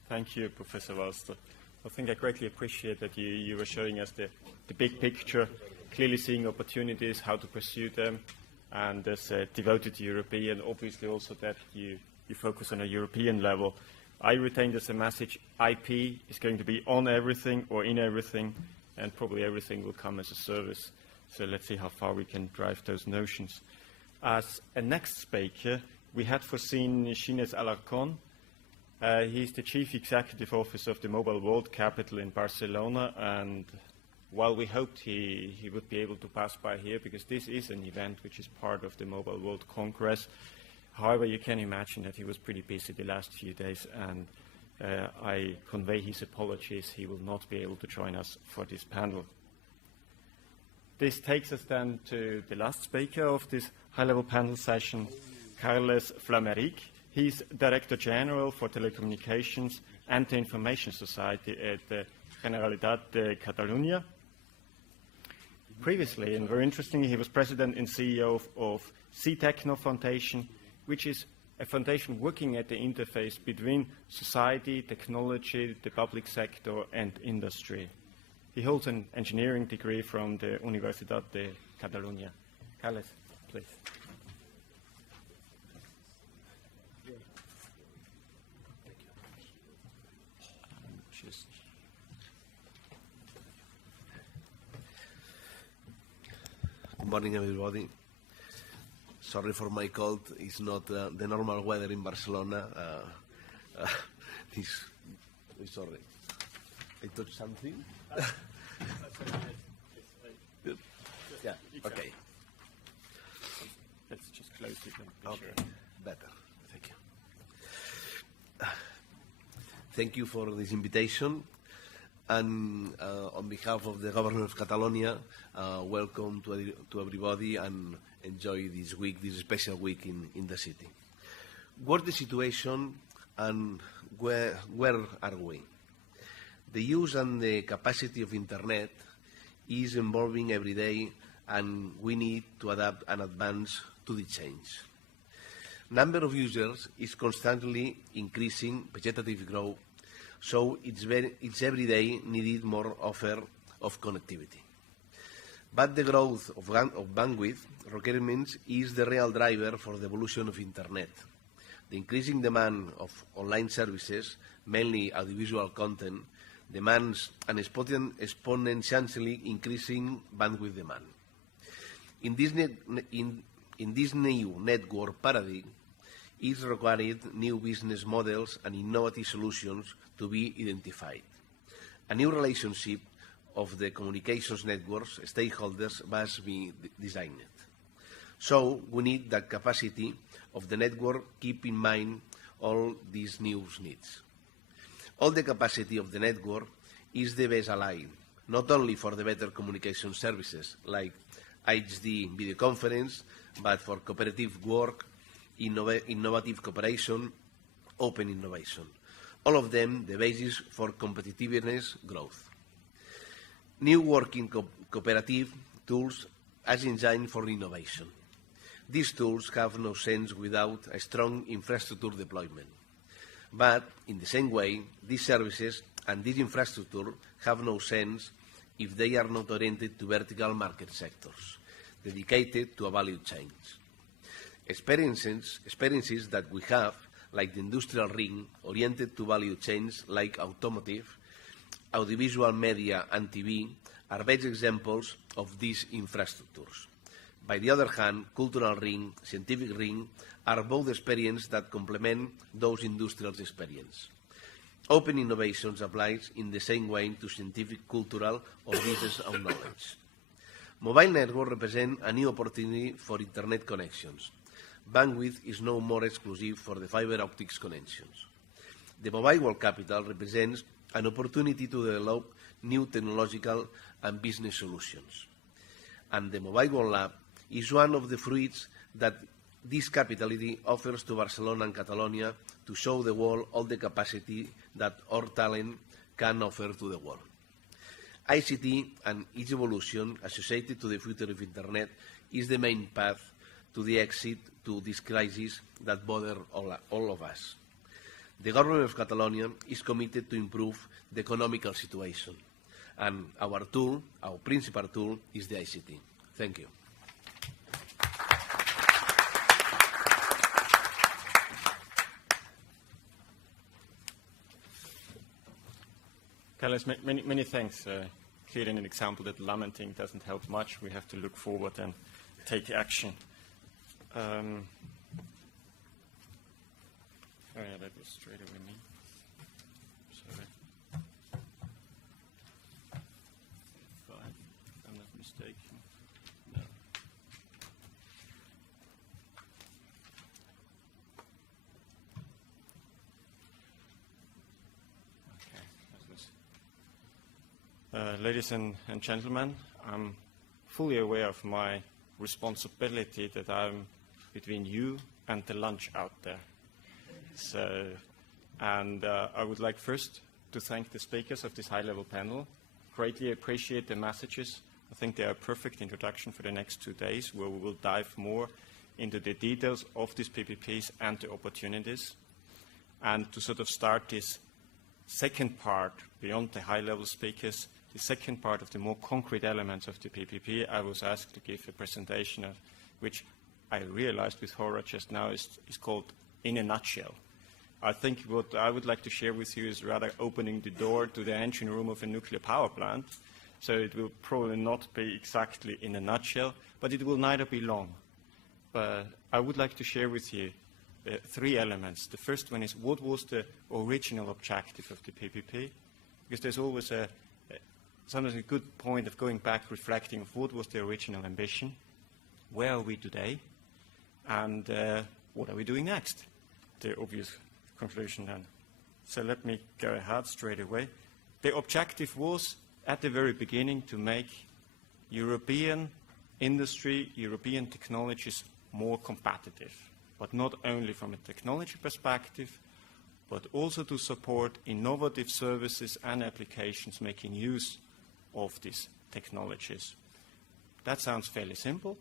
Thank you, Professor Wahlster. I think I greatly appreciate that you were showing us the big picture, clearly seeing opportunities, how to pursue them, and as a devoted European, obviously also that you focus on a European level. I retained as a message, IP is going to be on everything or in everything, and probably everything will come as a service. So let's see how far we can drive those notions. As a next speaker, we had foreseen Ginés Alarcón. He's the Chief Executive Officer of the Mobile World Capital in Barcelona, and while we hoped he would be able to pass by here, because this is an event which is part of the Mobile World Congress, however, you can imagine that he was pretty busy the last few days, and I convey his apologies. He will not be able to join us for this panel. This takes us then to the last speaker of this high-level panel session, Carles Flamerich. He's Director General for Telecommunications and the Information Society at the Generalitat de Catalunya. Previously, and very interestingly, he was President and CEO of C-Techno Foundation, which is a foundation working at the interface between society, technology, the public sector, and industry. He holds an engineering degree from the Universitat de Catalunya. Carles, please. Good morning, everybody. Sorry for my cold. It's not the normal weather in Barcelona. Sorry. I touched something? Yeah, okay. Let's just close it and be Okay, sure. better. Thank you. Thank you for this invitation. And on behalf of the Government of Catalonia, welcome to everybody and enjoy this week, this special week in the city. What's the situation and where are we? The use and the capacity of Internet is evolving every day, and we need to adapt and advance to the change. Number of users is constantly increasing, vegetative growth, so it's every day needed more offer of connectivity. But the growth of bandwidth requirements is the real driver for the evolution of Internet. The increasing demand of online services, mainly audiovisual content, demands an exponentially increasing bandwidth demand. In this new network paradigm, it required new business models and innovative solutions to be identified. A new relationship of the communications networks stakeholders must be designed. So we need the capacity of the network keep in mind all these new needs. All the capacity of the network is the best ally, not only for the better communication services like HD video conference, but for cooperative work, innovative cooperation, open innovation. All of them the basis for competitiveness growth. New working cooperative tools as engine for innovation. These tools have no sense without a strong infrastructure deployment. But in the same way, these services and this infrastructure have no sense if they are not oriented to vertical market sectors, dedicated to a value chain. Experiences that we have, like the industrial ring, oriented to value chains like automotive, audiovisual media and TV, are best examples of these infrastructures. By the other hand, cultural ring, scientific ring, are both experiences that complement those industrial experiences. Open innovations applies in the same way to scientific, cultural, or business of knowledge. Mobile networks represent a new opportunity for Internet connections. Bandwidth is no more exclusive for the fiber optics connections. The Mobile World Capital represents an opportunity to develop new technological and business solutions. And the Mobile World Lab is one of the fruits that this capitality offers to Barcelona and Catalonia to show the world all the capacity that our talent can offer to the world. ICT and its evolution associated to the future of Internet is the main path to the exit to this crisis that bothers all of us. The government of Catalonia is committed to improve the economical situation, and our tool, our principal tool, is the ICT. Thank you. Carlos, many thanks. Clearly an example that lamenting doesn't help much. We have to look forward and take action. Oh yeah, that was straight away me. Sorry. If I'm not mistaken. No. Okay. That was. Ladies and gentlemen, I'm fully aware of my responsibility that I'm between you and the lunch out there. So, and I would like first to thank the speakers of this high-level panel. Greatly appreciate the messages. I think they are a perfect introduction for the next 2 days, where we will dive more into the details of these PPPs and the opportunities. And to sort of start this second part, beyond the high-level speakers, the second part of the more concrete elements of the PPP, I was asked to give a presentation of which I realized with horror just now is called In a Nutshell. I think what I would like to share with you is rather opening the door to the engine room of a nuclear power plant. So it will probably not be exactly in a nutshell, but it will neither be long. But I would like to share with you 3 elements. The first one is, what was the original objective of the PPP? Because there's always sometimes a good point of going back, reflecting of what was the original ambition, where are we today, and what are we doing next? The obvious conclusion then. So let me go ahead straight away. The objective was, at the very beginning, to make European industry, European technologies more competitive, but not only from a technology perspective, but also to support innovative services and applications making use of these technologies. That sounds fairly simple.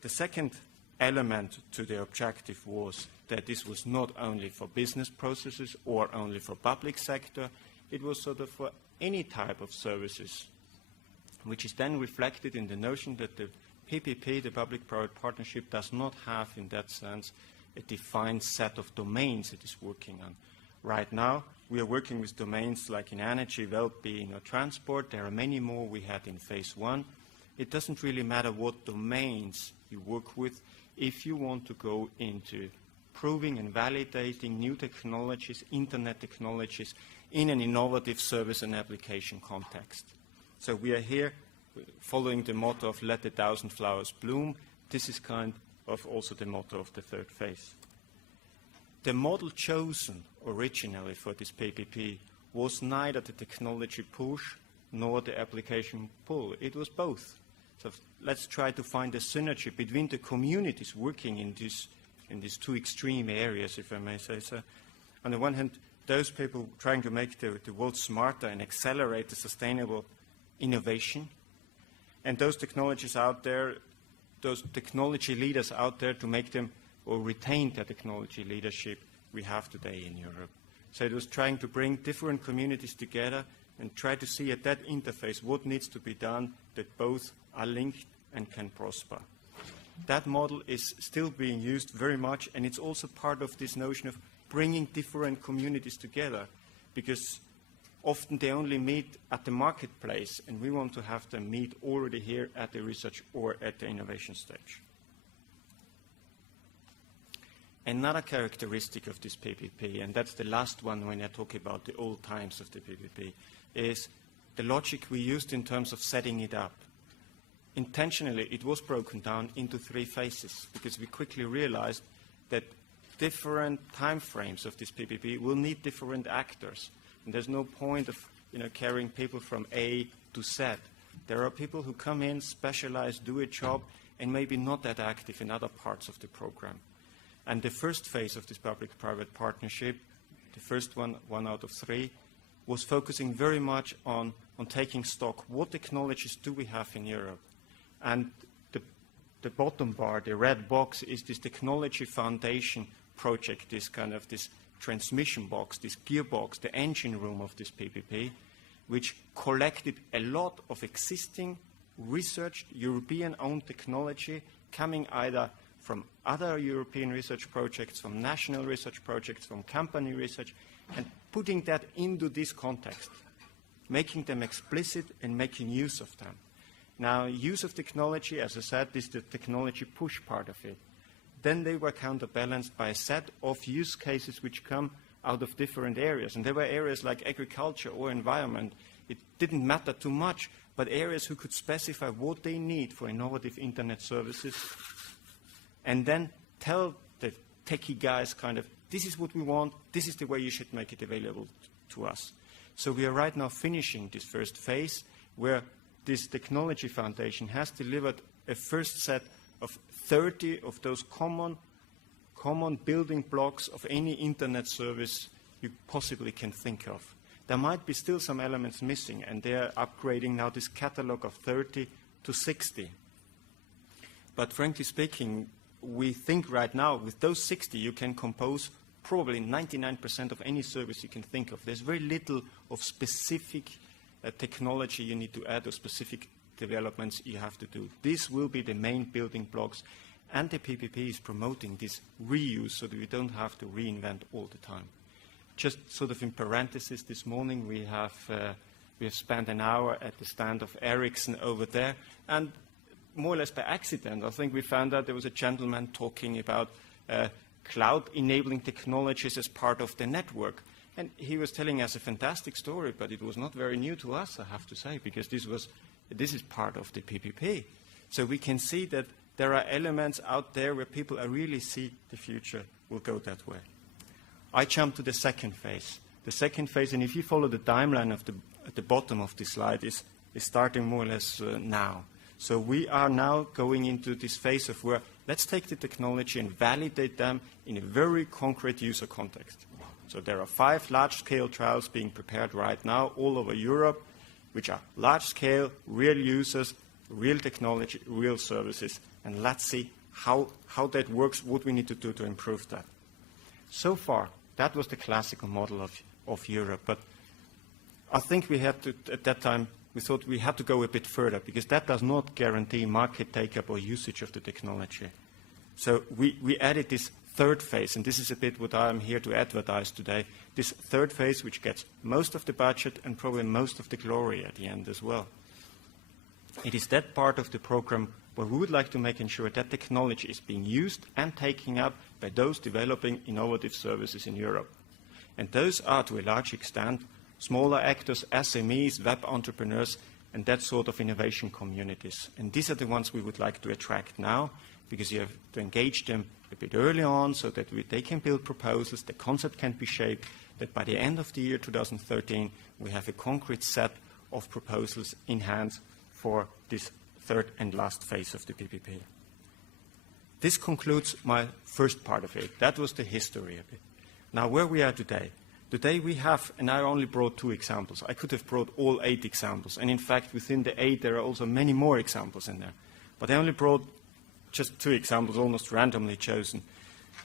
The second element to the objective was that this was not only for business processes or only for public sector, it was sort of for any type of services, which is then reflected in the notion that the PPP, the public-private partnership, does not have, in that sense, a defined set of domains it is working on. Right now, we are working with domains like in energy, well-being, or transport. There are many more we had in phase 1. It doesn't really matter what domains you work with if you want to go into proving and validating new technologies, Internet technologies, in an innovative service and application context. So we are here following the motto of let 1,000 flowers bloom. This is kind of also the motto of the third phase. The model chosen originally for this PPP was neither the technology push nor the application pull. It was both. So let's try to find a synergy between the communities working in these 2 extreme areas, if I may say so. On the one hand, those people trying to make the world smarter and accelerate the sustainable innovation, and those technologies out there, those technology leaders out there to make them or retain the technology leadership we have today in Europe. So it was trying to bring different communities together and try to see at that interface what needs to be done that both are linked and can prosper. That model is still being used very much, and it's also part of this notion of bringing different communities together, because often they only meet at the marketplace, and we want to have them meet already here at the research or at the innovation stage. Another characteristic of this PPP, and that's the last one when I talk about the old times of the PPP, is the logic we used in terms of setting it up. Intentionally, it was broken down into 3 phases, because we quickly realized that different time frames of this PPP will need different actors. And there's no point of carrying people from A to Z. There are people who come in, specialize, do a job, and maybe not that active in other parts of the program. And the first phase of this public-private partnership, the first one out of 3, was focusing very much on taking stock. What technologies do we have in Europe? And the bottom bar, the red box, is this technology foundation project, this transmission box, this gearbox, the engine room of this PPP, which collected a lot of existing researched European-owned technology coming either from other European research projects, from national research projects, from company research, and putting that into this context, making them explicit and making use of them. Now, use of technology, as I said, is the technology push part of it. Then they were counterbalanced by a set of use cases which come out of different areas. And there were areas like agriculture or environment. It didn't matter too much, but areas who could specify what they need for innovative internet services and then tell the techie guys kind of, this is what we want, this is the way you should make it available to us. So we are right now finishing this first phase where this technology foundation has delivered a first set of 30 of those common building blocks of any internet service you possibly can think of. There might be still some elements missing, and they are upgrading now this catalog of 30 to 60. But frankly speaking, we think right now with those 60 you can compose probably 99% of any service you can think of. There's very little of specific technology you need to add or specific developments you have to do. This will be the main building blocks, and the PPP is promoting this reuse so that we don't have to reinvent all the time. Just sort of in parenthesis, this morning we have spent an hour at the stand of Ericsson over there, and more or less by accident, I think we found out there was a gentleman talking about cloud-enabling technologies as part of the network. And he was telling us a fantastic story, but it was not very new to us, I have to say, because this is part of the PPP. So we can see that there are elements out there where people really see the future will go that way. I jump to the second phase. The second phase, and if you follow the timeline at the bottom of this slide, is starting more or less now. So we are now going into this phase of where let's take the technology and validate them in a very concrete user context. So there are 5 large-scale trials being prepared right now all over Europe, which are large-scale, real users, real technology, real services. And let's see how that works, what we need to do to improve that. So far, that was the classical model of Europe. But I think we had to, at that time, we thought we had to go a bit further because that does not guarantee market take-up or usage of the technology. So we added this third phase, and this is a bit what I'm here to advertise today, this third phase which gets most of the budget and probably most of the glory at the end as well. It is that part of the program where we would like to make sure that technology is being used and taken up by those developing innovative services in Europe. And those are, to a large extent, smaller actors, SMEs, web entrepreneurs, and that sort of innovation communities. And these are the ones we would like to attract now, because you have to engage them a bit early on so that they can build proposals, the concept can be shaped, that by the end of the year 2013 we have a concrete set of proposals in hand for this third and last phase of the PPP. This concludes my first part of it. That was the history of it. Now where we are today. Today we have, and I only brought 2 examples. I could have brought all 8 examples, and in fact within the 8 there are also many more examples in there. But I only brought just 2 examples, almost randomly chosen.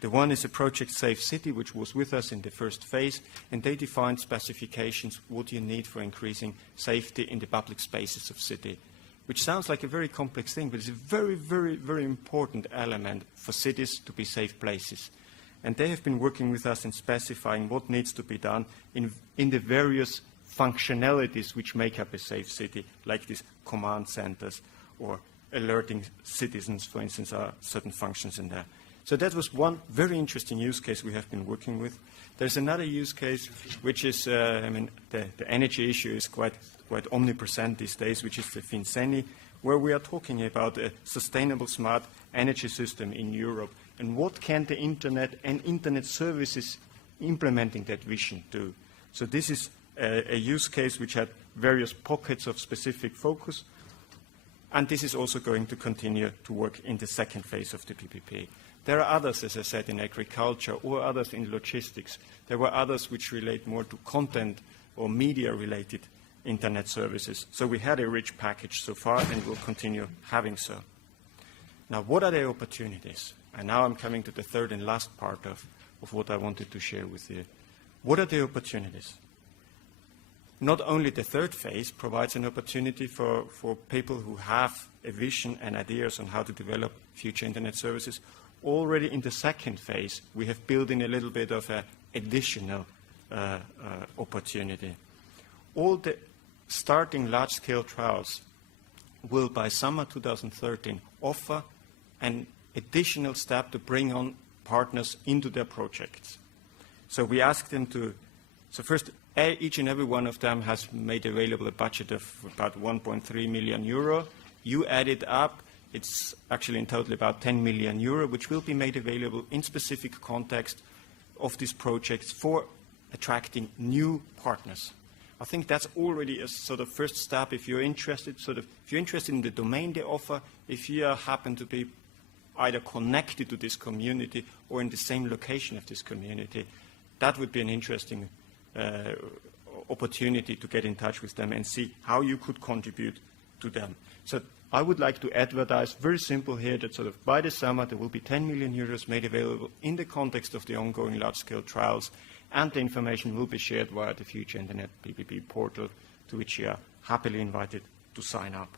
The one is a project Safe City, which was with us in the first phase, and they defined specifications, what you need for increasing safety in the public spaces of city, which sounds like a very complex thing, but it's a very, very, very important element for cities to be safe places. And they have been working with us in specifying what needs to be done in the various functionalities which make up a safe city, like these command centers or alerting citizens, for instance, are certain functions in there. So that was one very interesting use case we have been working with. There's another use case which is, the energy issue is quite omnipresent these days, which is the FinCENI, where we are talking about a sustainable smart energy system in Europe. And what can the Internet and Internet services implementing that vision do? So this is a use case which had various pockets of specific focus. And this is also going to continue to work in the second phase of the PPP. There are others, as I said, in agriculture or others in logistics. There were others which relate more to content or media-related Internet services. So we had a rich package so far and will continue having so. Now, what are the opportunities? And now I'm coming to the third and last part of what I wanted to share with you. What are the opportunities? Not only the third phase provides an opportunity for people who have a vision and ideas on how to develop future internet services. Already in the second phase, we have built in a little bit of an additional opportunity. All the starting large-scale trials will, by summer 2013, offer an additional step to bring on partners into their projects. So we ask them to, so first, each and every one of them has made available a budget of about 1.3 million euro. You add it up, it's actually in total about 10 million euro, which will be made available in specific context of these projects for attracting new partners. I think that's already a sort of first step if you're interested, if you're interested in the domain they offer, if you happen to be either connected to this community or in the same location of this community, that would be an interesting opportunity to get in touch with them and see how you could contribute to them. So I would like to advertise, very simple here, that sort of by the summer there will be 10 million euros made available in the context of the ongoing large-scale trials, and the information will be shared via the Future Internet PPP portal, to which you are happily invited to sign up.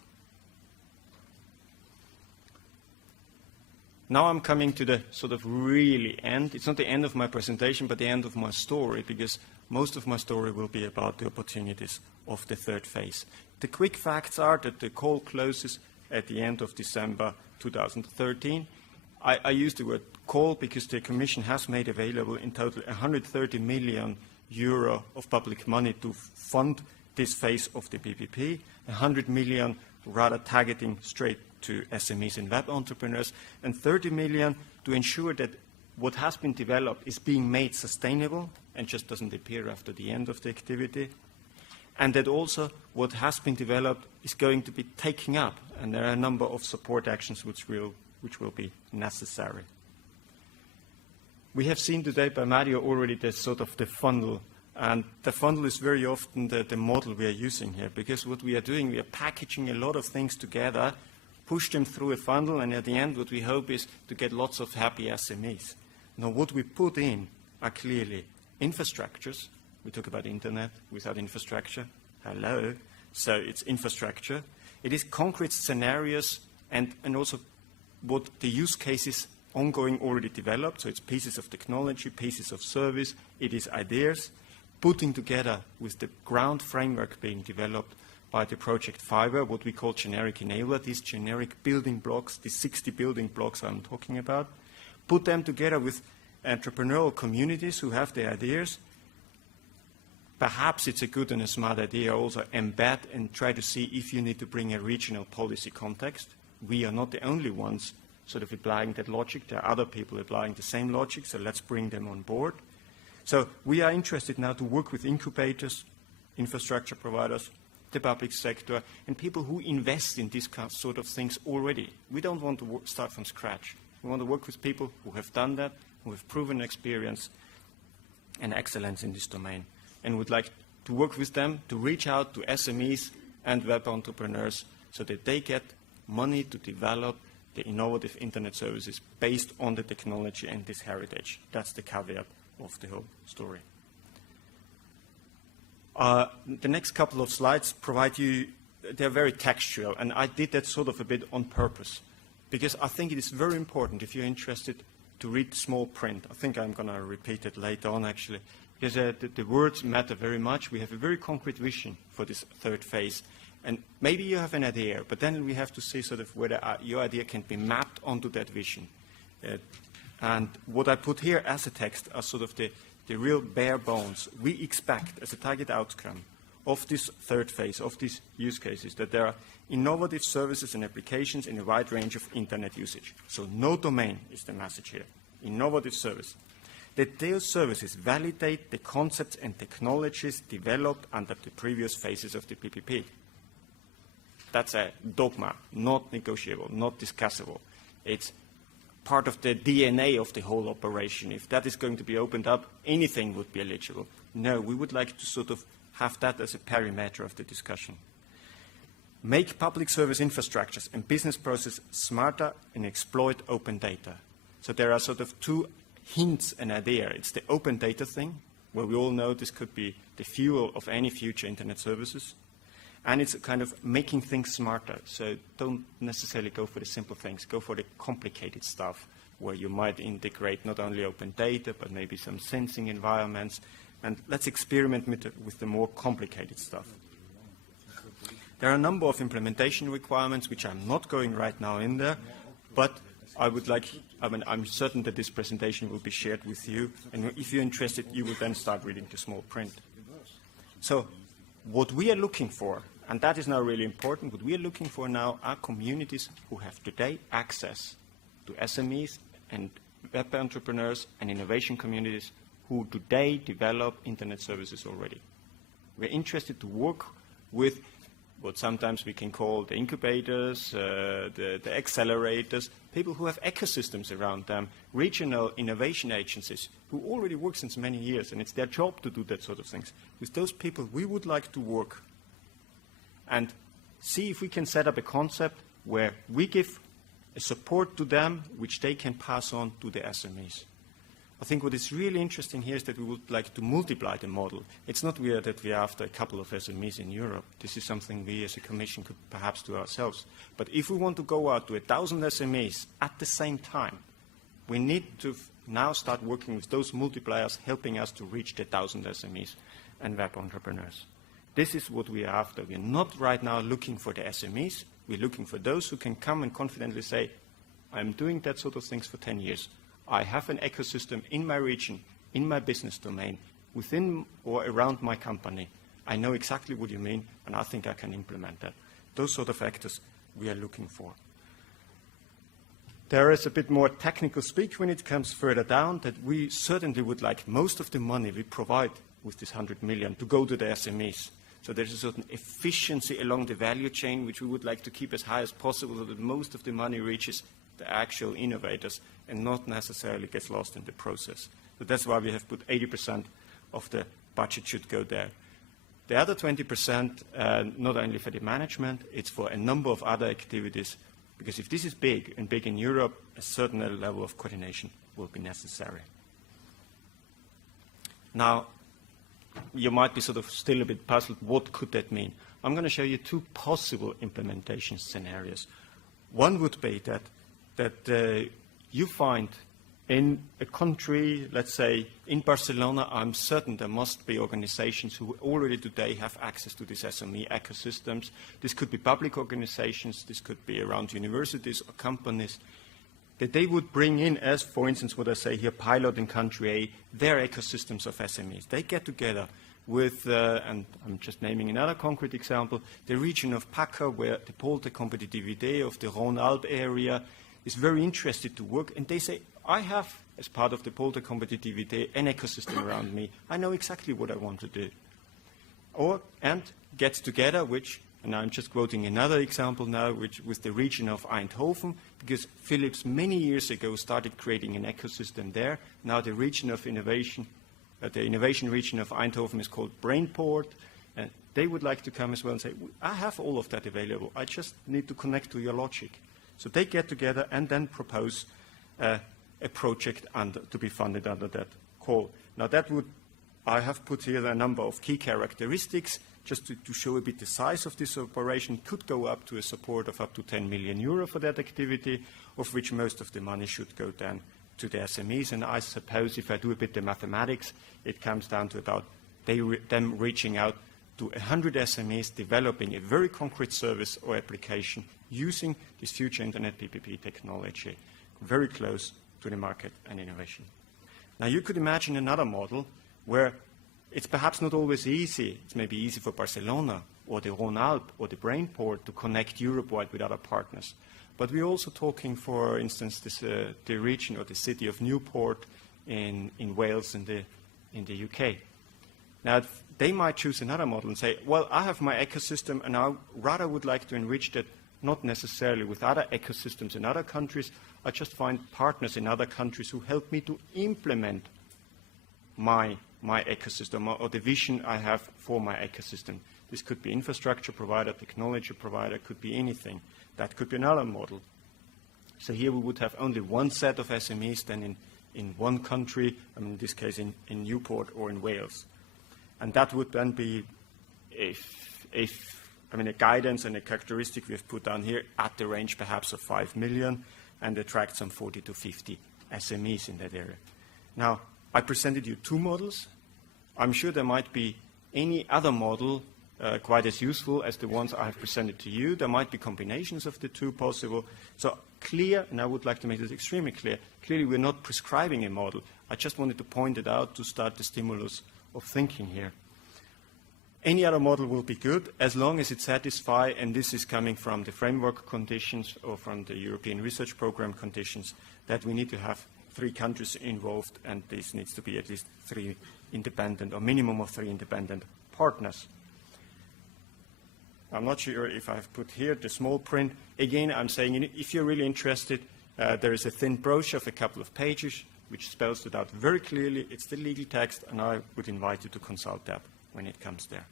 Now I'm coming to the sort of really end. It's not the end of my presentation, but the end of my story, because most of my story will be about the opportunities of the third phase. The quick facts are that the call closes at the end of December 2013. I use the word call because the Commission has made available in total 130 million euro of public money to fund this phase of the PPP, 100 million rather targeting straight to SMEs and web entrepreneurs, and 30 million to ensure that what has been developed is being made sustainable and just doesn't appear after the end of the activity, and that also what has been developed is going to be taken up, and there are a number of support actions which will be necessary. We have seen today by Mario already the sort of the funnel, and the funnel is very often the model we are using here, because what we are doing, we are packaging a lot of things together, push them through a funnel, and at the end what we hope is to get lots of happy SMEs. Now what we put in are clearly infrastructures. We talk about internet without infrastructure. Hello. So it's infrastructure. It is concrete scenarios and also what the use cases ongoing already developed. So it's pieces of technology, pieces of service. It is ideas putting together with the ground framework being developed by the project Fiber, what we call generic enabler, these generic building blocks, these 60 building blocks I'm talking about. Put them together with entrepreneurial communities who have their ideas. Perhaps it's a good and a smart idea also embed and try to see if you need to bring a regional policy context. We are not the only ones sort of applying that logic. There are other people applying the same logic, so let's bring them on board. So we are interested now to work with incubators, infrastructure providers, the public sector, and people who invest in these sort of things already. We don't want to start from scratch. We want to work with people who have done that, who have proven experience and excellence in this domain, and would like to work with them to reach out to SMEs and web entrepreneurs so that they get money to develop the innovative internet services based on the technology and this heritage. That's the caveat of the whole story. The next couple of slides provide you, they're very textual, and I did that sort of a bit on purpose, because I think it is very important if you're interested to read small print. I think I'm going to repeat it later on, actually, because the words matter very much. We have a very concrete vision for this third phase, and maybe you have an idea, but then we have to see sort of whether your idea can be mapped onto that vision. And what I put here as a text are sort of the real bare bones. We expect as a target outcome of this third phase, of these use cases, that there are innovative services and applications in a wide range of internet usage. So no domain is the message here. Innovative service. That those services validate the concepts and technologies developed under the previous phases of the PPP. That's a dogma, not negotiable, not discussable. It's part of the DNA of the whole operation. If that is going to be opened up, anything would be eligible. No, we would like to sort of have that as a perimeter of the discussion. Make public service infrastructures and business processes smarter and exploit open data. So there are sort of two hints and idea. It's the open data thing, where we all know this could be the fuel of any future internet services. And it's kind of making things smarter. So don't necessarily go for the simple things. Go for the complicated stuff, where you might integrate not only open data, but maybe some sensing environments. And let's experiment with the more complicated stuff. There are a number of implementation requirements, which I'm not going right now in there, but I'm certain that this presentation will be shared with you, and if you're interested, you will then start reading the small print. So what we are looking for, and that is now really important, what we are looking for now are communities who have today access to SMEs and web entrepreneurs and innovation communities who today develop internet services already. We're interested to work with what sometimes we can call the incubators, the accelerators, people who have ecosystems around them, regional innovation agencies who already work since many years, and it's their job to do that sort of things. With those people, we would like to work and see if we can set up a concept where we give a support to them which they can pass on to the SMEs. I think what is really interesting here is that we would like to multiply the model. It's not that we are after a couple of SMEs in Europe. This is something we as a Commission could perhaps do ourselves. But if we want to go out to 1,000 SMEs at the same time, we need to now start working with those multipliers helping us to reach the 1,000 SMEs and web entrepreneurs. This is what we are after. We are not right now looking for the SMEs. We're looking for those who can come and confidently say, I'm doing that sort of things for 10 years. I have an ecosystem in my region, in my business domain, within or around my company. I know exactly what you mean, and I think I can implement that. Those sort of actors we are looking for. There is a bit more technical speak when it comes further down, that we certainly would like most of the money we provide with this 100 million to go to the SMEs. So there's a certain efficiency along the value chain, which we would like to keep as high as possible so that most of the money reaches the actual innovators and not necessarily gets lost in the process. So that's why we have put 80% of the budget should go there. The other 20%, not only for the management, it's for a number of other activities, because if this is big, and big in Europe, a certain level of coordination will be necessary. Now, you might be sort of still a bit puzzled, what could that mean? I'm going to show you two possible implementation scenarios. One would be that you find in a country, let's say in Barcelona, I'm certain there must be organizations who already today have access to these SME ecosystems. This could be public organizations, this could be around universities or companies, that they would bring in as, for instance, what I say here, pilot in country A, their ecosystems of SMEs. They get together with, and I'm just naming another concrete example, the region of Paca, where the pole de competitivité of the Rhône-Alpes area is very interested to work, and they say, I have, as part of the pole de competitivité, an ecosystem around me. I know exactly what I want to do. And gets together, which, and I'm just quoting another example now, which with the region of Eindhoven, because Philips many years ago started creating an ecosystem there. Now the region of innovation, the innovation region of Eindhoven is called Brainport. And they would like to come as well and say, I have all of that available. I just need to connect to your logic. So they get together and then propose a project to be funded under that call. Now that would, I have put here a number of key characteristics just to show a bit the size of this operation. Could go up to a support of up to 10 million euro for that activity, of which most of the money should go then to the SMEs. And I suppose if I do a bit the mathematics, it comes down to about them reaching out to 100 SMEs developing a very concrete service or application using this future Internet PPP technology, very close to the market and innovation. Now you could imagine another model where it's perhaps not always easy. It's maybe easy for Barcelona or the Rhône-Alpes or the Brainport to connect Europe-wide with other partners. But we're also talking, for instance, the region or the city of Newport in Wales in the UK. Now, they might choose another model and say, well, I have my ecosystem and I rather would like to enrich that not necessarily with other ecosystems in other countries. I just find partners in other countries who help me to implement my ecosystem or the vision I have for my ecosystem. This could be infrastructure provider, technology provider, could be anything. That could be another model. So here we would have only one set of SMEs than in one country, in this case in Newport or in Wales. And that would then be a guidance and a characteristic we've put down here at the range perhaps of 5 million and attract some 40 to 50 SMEs in that area. Now, I presented you two models. I'm sure there might be any other model quite as useful as the ones I have presented to you. There might be combinations of the two possible. So clear, and I would like to make this extremely clear, clearly we're not prescribing a model. I just wanted to point it out to start the stimulus of thinking here. Any other model will be good as long as it satisfies, and this is coming from the framework conditions or from the European Research Program conditions, that we need to have 3 countries involved, and this needs to be at least 3 independent, or minimum of 3 independent partners. I'm not sure if I've put here the small print. Again, I'm saying if you're really interested, there is a thin brochure of a couple of pages which spells it out very clearly. It's the legal text, and I would invite you to consult that when it comes there.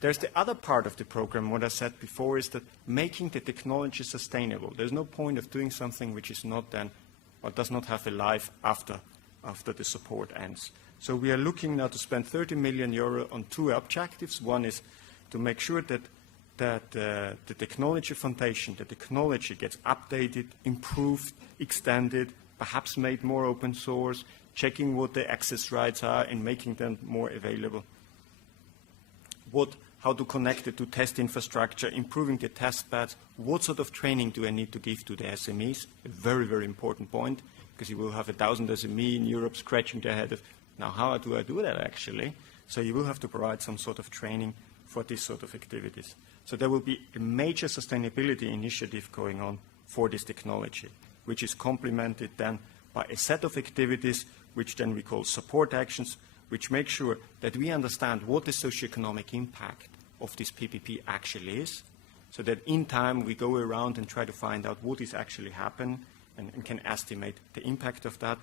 There's the other part of the program. What I said before is that making the technology sustainable. There's no point of doing something which is not then, or does not have a life after the support ends. So we are looking now to spend 30 million euro on 2 objectives. One is to make sure that the technology foundation, the technology gets updated, improved, extended, perhaps made more open source, checking what the access rights are and making them more available. How to connect it to test infrastructure, improving the test beds. What sort of training do I need to give to the SMEs? A very, very important point, because you will have 1,000 SME in Europe scratching their head of, now how do I do that actually? So you will have to provide some sort of training for this sort of activities. So there will be a major sustainability initiative going on for this technology, which is complemented then by a set of activities which then we call support actions, which make sure that we understand what the socioeconomic impact of this PPP actually is, so that in time we go around and try to find out what is actually happening and can estimate the impact of that.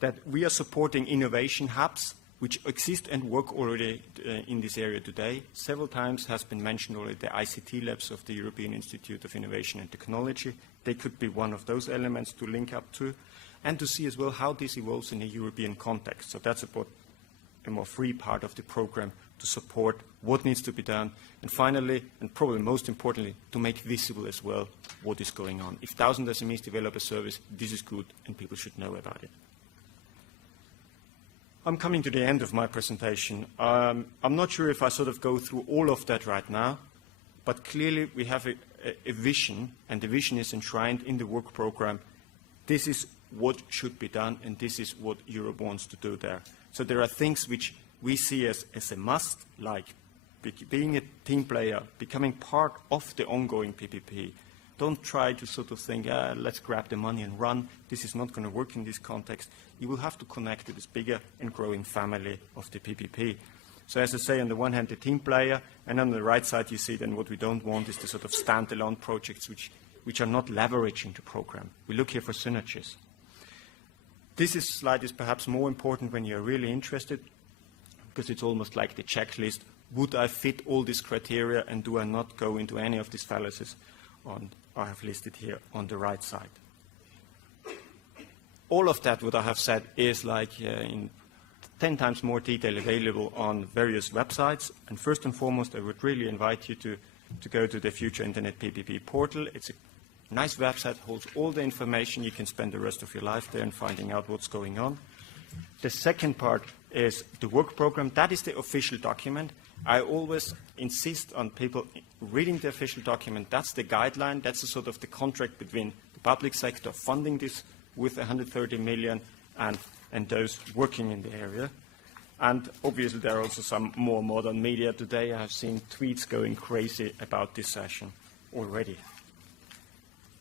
That we are supporting innovation hubs which exist and work already in this area today. Several times has been mentioned already the ICT labs of the European Institute of Innovation and Technology. They could be one of those elements to link up to, and to see as well how this evolves in a European context. So that's about a more free part of the program to support what needs to be done. And finally, and probably most importantly, to make visible as well what is going on. If 1,000 SMEs develop a service, this is good and people should know about it. I'm coming to the end of my presentation. I'm not sure if I sort of go through all of that right now, but clearly we have a vision, and the vision is enshrined in the work program. This is what should be done, and this is what Europe wants to do there. So there are things which we see as a must, like being a team player, becoming part of the ongoing PPP. Don't try to sort of think, let's grab the money and run. This is not going to work in this context. You will have to connect to this bigger and growing family of the PPP. So as I say, on the one hand, the team player, and on the right side, you see then what we don't want is the sort of standalone projects which are not leveraging the program. We look here for synergies. This slide is perhaps more important when you're really interested, because it's almost like the checklist. Would I fit all these criteria, and do I not go into any of these fallacies I have listed here on the right side? All of that, what I have said, is like in 10 times more detail available on various websites. And first and foremost, I would really invite you to go to the Future Internet PPP portal. It's a nice website, holds all the information. You can spend the rest of your life there and finding out what's going on. The second part is the work program. That is the official document. I always insist on people reading the official document. That's the guideline. That's the sort of the contract between the public sector funding this with 130 million and those working in the area. And obviously there are also some more modern media today. I have seen tweets going crazy about this session already.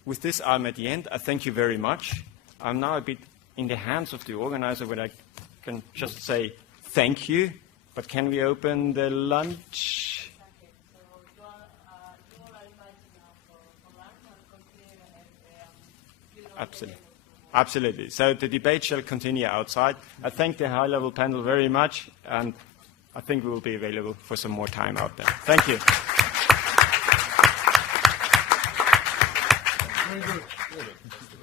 With this, I'm at the end. I thank you very much. I'm now a bit in the hands of the organizer where I can just say thank you, but can we open the lunch? Okay, so you are invited now for lunch and continue Absolutely. Absolutely. So the debate shall continue outside. I thank the high-level panel very much, and I think we will be available for some more time out there. Thank you. Very good.